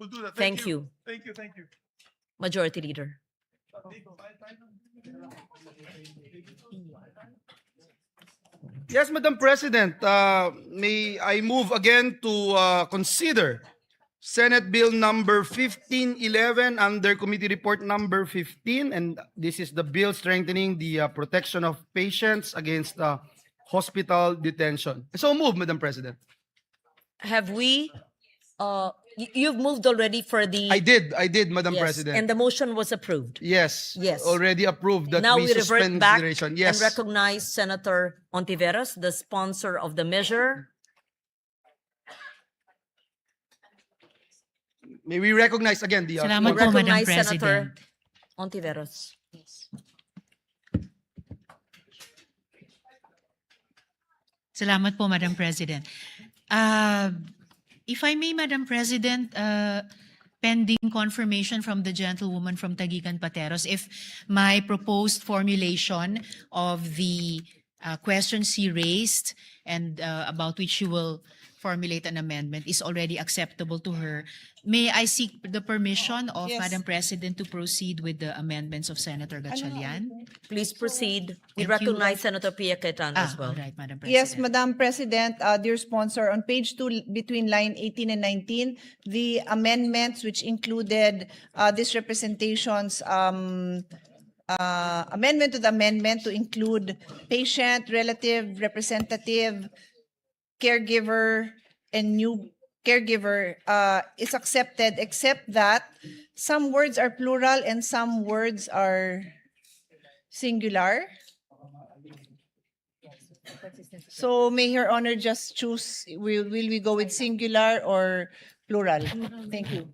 We'll do that. Thank you. Thank you. Thank you. Majority Leader. Yes, Madam President, may I move again to consider Senate Bill number 1511 under Committee Report number 15, and this is the bill strengthening the protection of patients against hospital detention. So move, Madam President. Have we, you've moved already for the... I did, Madam Yes, President. and the motion was approved. Yes, Yes. already approved that Now we we suspend revert back consideration. and Yes. recognize Senator Ontiveros, the sponsor of the measure. May we recognize again the Salamat We po, Madam recognize President. Senator Ontiveros. Salamat po, Madam President. If I may, Madam President, pending confirmation from the gentlewoman from Taguigan Pateros, if my proposed formulation of the questions she raised and about which she will formulate an amendment is already acceptable to her, may I seek the permission of Yes. Madam President to proceed with the amendments of Senator Gatchalian? Please proceed. We Thank you. recognize Senator Pia Cayetano as well. All right, Madam President. Yes, Madam President, dear sponsor, on page 2, between line 18 and 19, the amendments which included this representation's amendment to the amendment to include patient, relative, representative, caregiver, and new caregiver is accepted, except that some words are plural and some words are singular. So may Her Honor just choose, will we go with singular or plural? Thank you.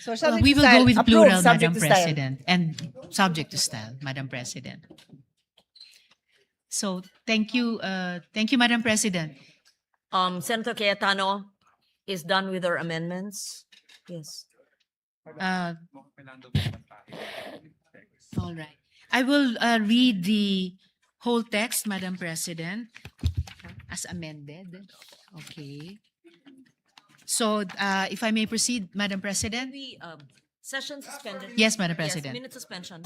So subject We to will style, go with approved, plural, subject Madam to style. President, and subject to style, Madam President. So thank you, Madam President. Senator Cayetano is done with her amendments. Yes. All right. I will read the whole text, Madam President, as amended. Okay. So if I may proceed, Madam President? The session suspended. Yes, Madam President. Yes, minute suspension.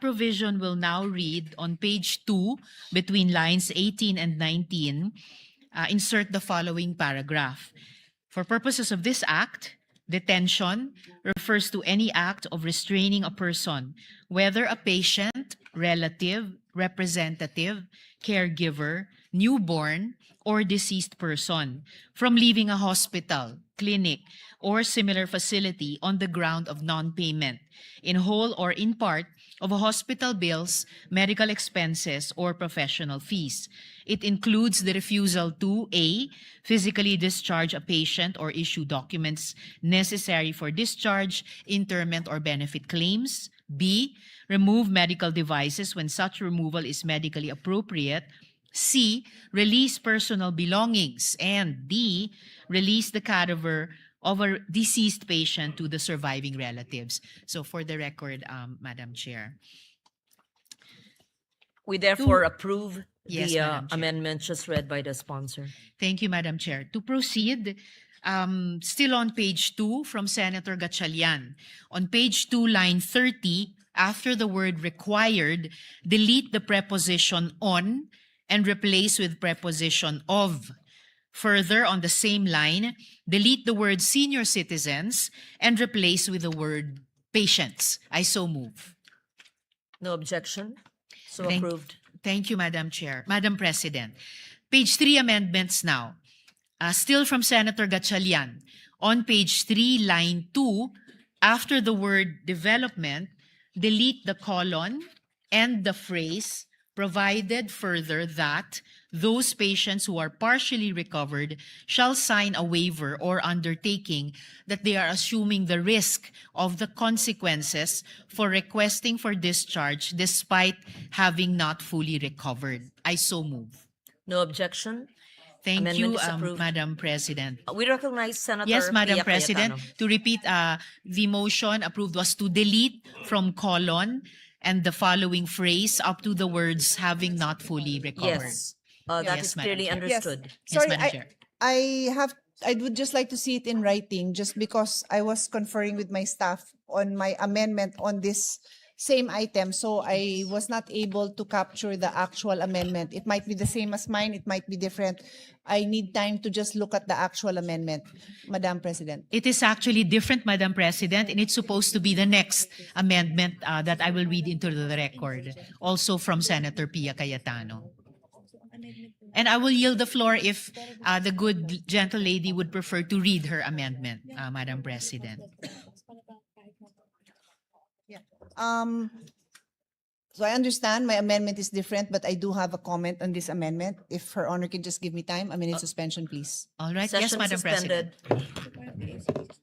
that provision will now read on page 2, between lines 18 and 19, insert the following paragraph. For purposes of this act, detention refers to any act of restraining a person, whether a patient, relative, representative, caregiver, newborn, or deceased person, from leaving a hospital, clinic, or similar facility on the ground of non-payment, in whole or in part, of hospital bills, medical expenses, or professional fees. It includes the refusal to A, physically discharge a patient or issue documents necessary for discharge, interment, or benefit claims. B, remove medical devices when such removal is medically appropriate. C, release personal belongings. And D, release the cadaver of a deceased patient to the surviving relatives. So for the record, Madam Chair. We therefore approve Yes, the Madam Chair. amendment just read by the sponsor. Thank you, Madam Chair. To proceed, still on page 2 from Senator Gatchalian. On page 2, line 30, after the word required, delete the preposition on and replace with preposition of. Further, on the same line, delete the word senior citizens and replace with the word patients. I so move. No objection. So Thank- approved. Thank you, Madam Chair. Madam President, page 3 amendments now. Still from Senator Gatchalian. On page 3, line 2, after the word development, delete the colon and the phrase provided further that those patients who are partially recovered shall sign a waiver or undertaking that they are assuming the risk of the consequences for requesting for discharge despite having not fully recovered. I so move. No objection. Thank Amendment you, is approved. Madam President. We recognize Senator Yes, Madam Pia President. Cayetano. To repeat, the motion approved was to delete from colon and the following phrase up to the words having not fully recovered. Yes, that Yes, is Madam clearly Chair. understood. Yes, Sorry, Madam Chair. I would just like to see it in writing, just because I was conferring with my staff on my amendment on this same item, so I was not able to capture the actual amendment. It might be the same as mine, it might be different. I need time to just look at the actual amendment, Madam President. It is actually different, Madam President, and it's supposed to be the next amendment that I will read into the record, also from Senator Pia Cayetano. And I will yield the floor if the good gentle lady would prefer to read her amendment, Madam President. So I understand my amendment is different, but I do have a comment on this amendment. If Her Honor can just give me time, a minute suspension, please. All right. Yes, Session Madam President. suspended.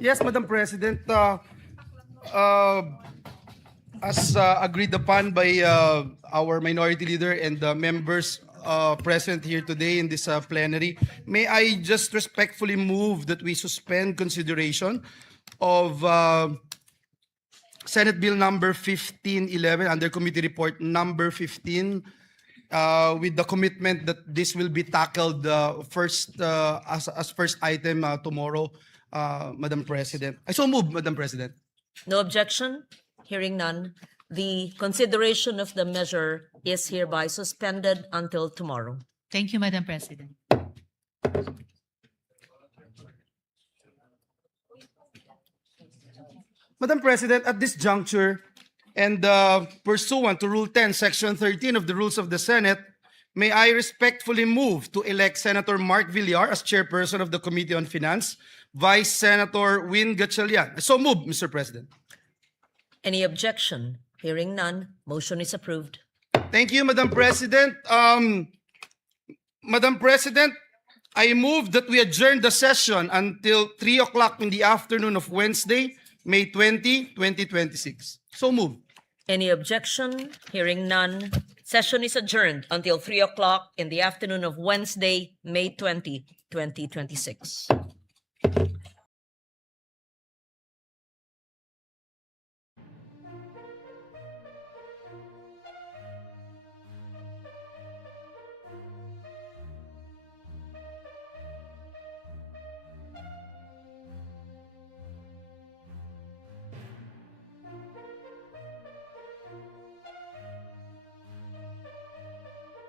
Yes, Madam President. As agreed upon by our minority leader and the members present here today in this plenary, may I just respectfully move that we suspend consideration of Senate Bill number 1511 under Committee Report number 15 with the commitment that this will be tackled first as first item tomorrow, Madam President. I so move, Madam President. No objection. Hearing none. the consideration of the measure is hereby suspended until tomorrow. Thank you, Madam President. Madam President, at this juncture, and pursuant to Rule 10, Section 13 of the Rules of the Senate, may I respectfully move to elect Senator Mark Villar as chairperson of the Committee on Finance, Vice Senator Win Gatchalian. So moved, Mr. President. Any objection? Hearing none, motion is approved. Thank you, Madam President. Madam President, I move that we adjourn the session until 3 o'clock in the afternoon of Wednesday, May 20, 2026. So moved. Any objection? Hearing none, session is adjourned until 3 o'clock in the afternoon of Wednesday, May 20, 2026.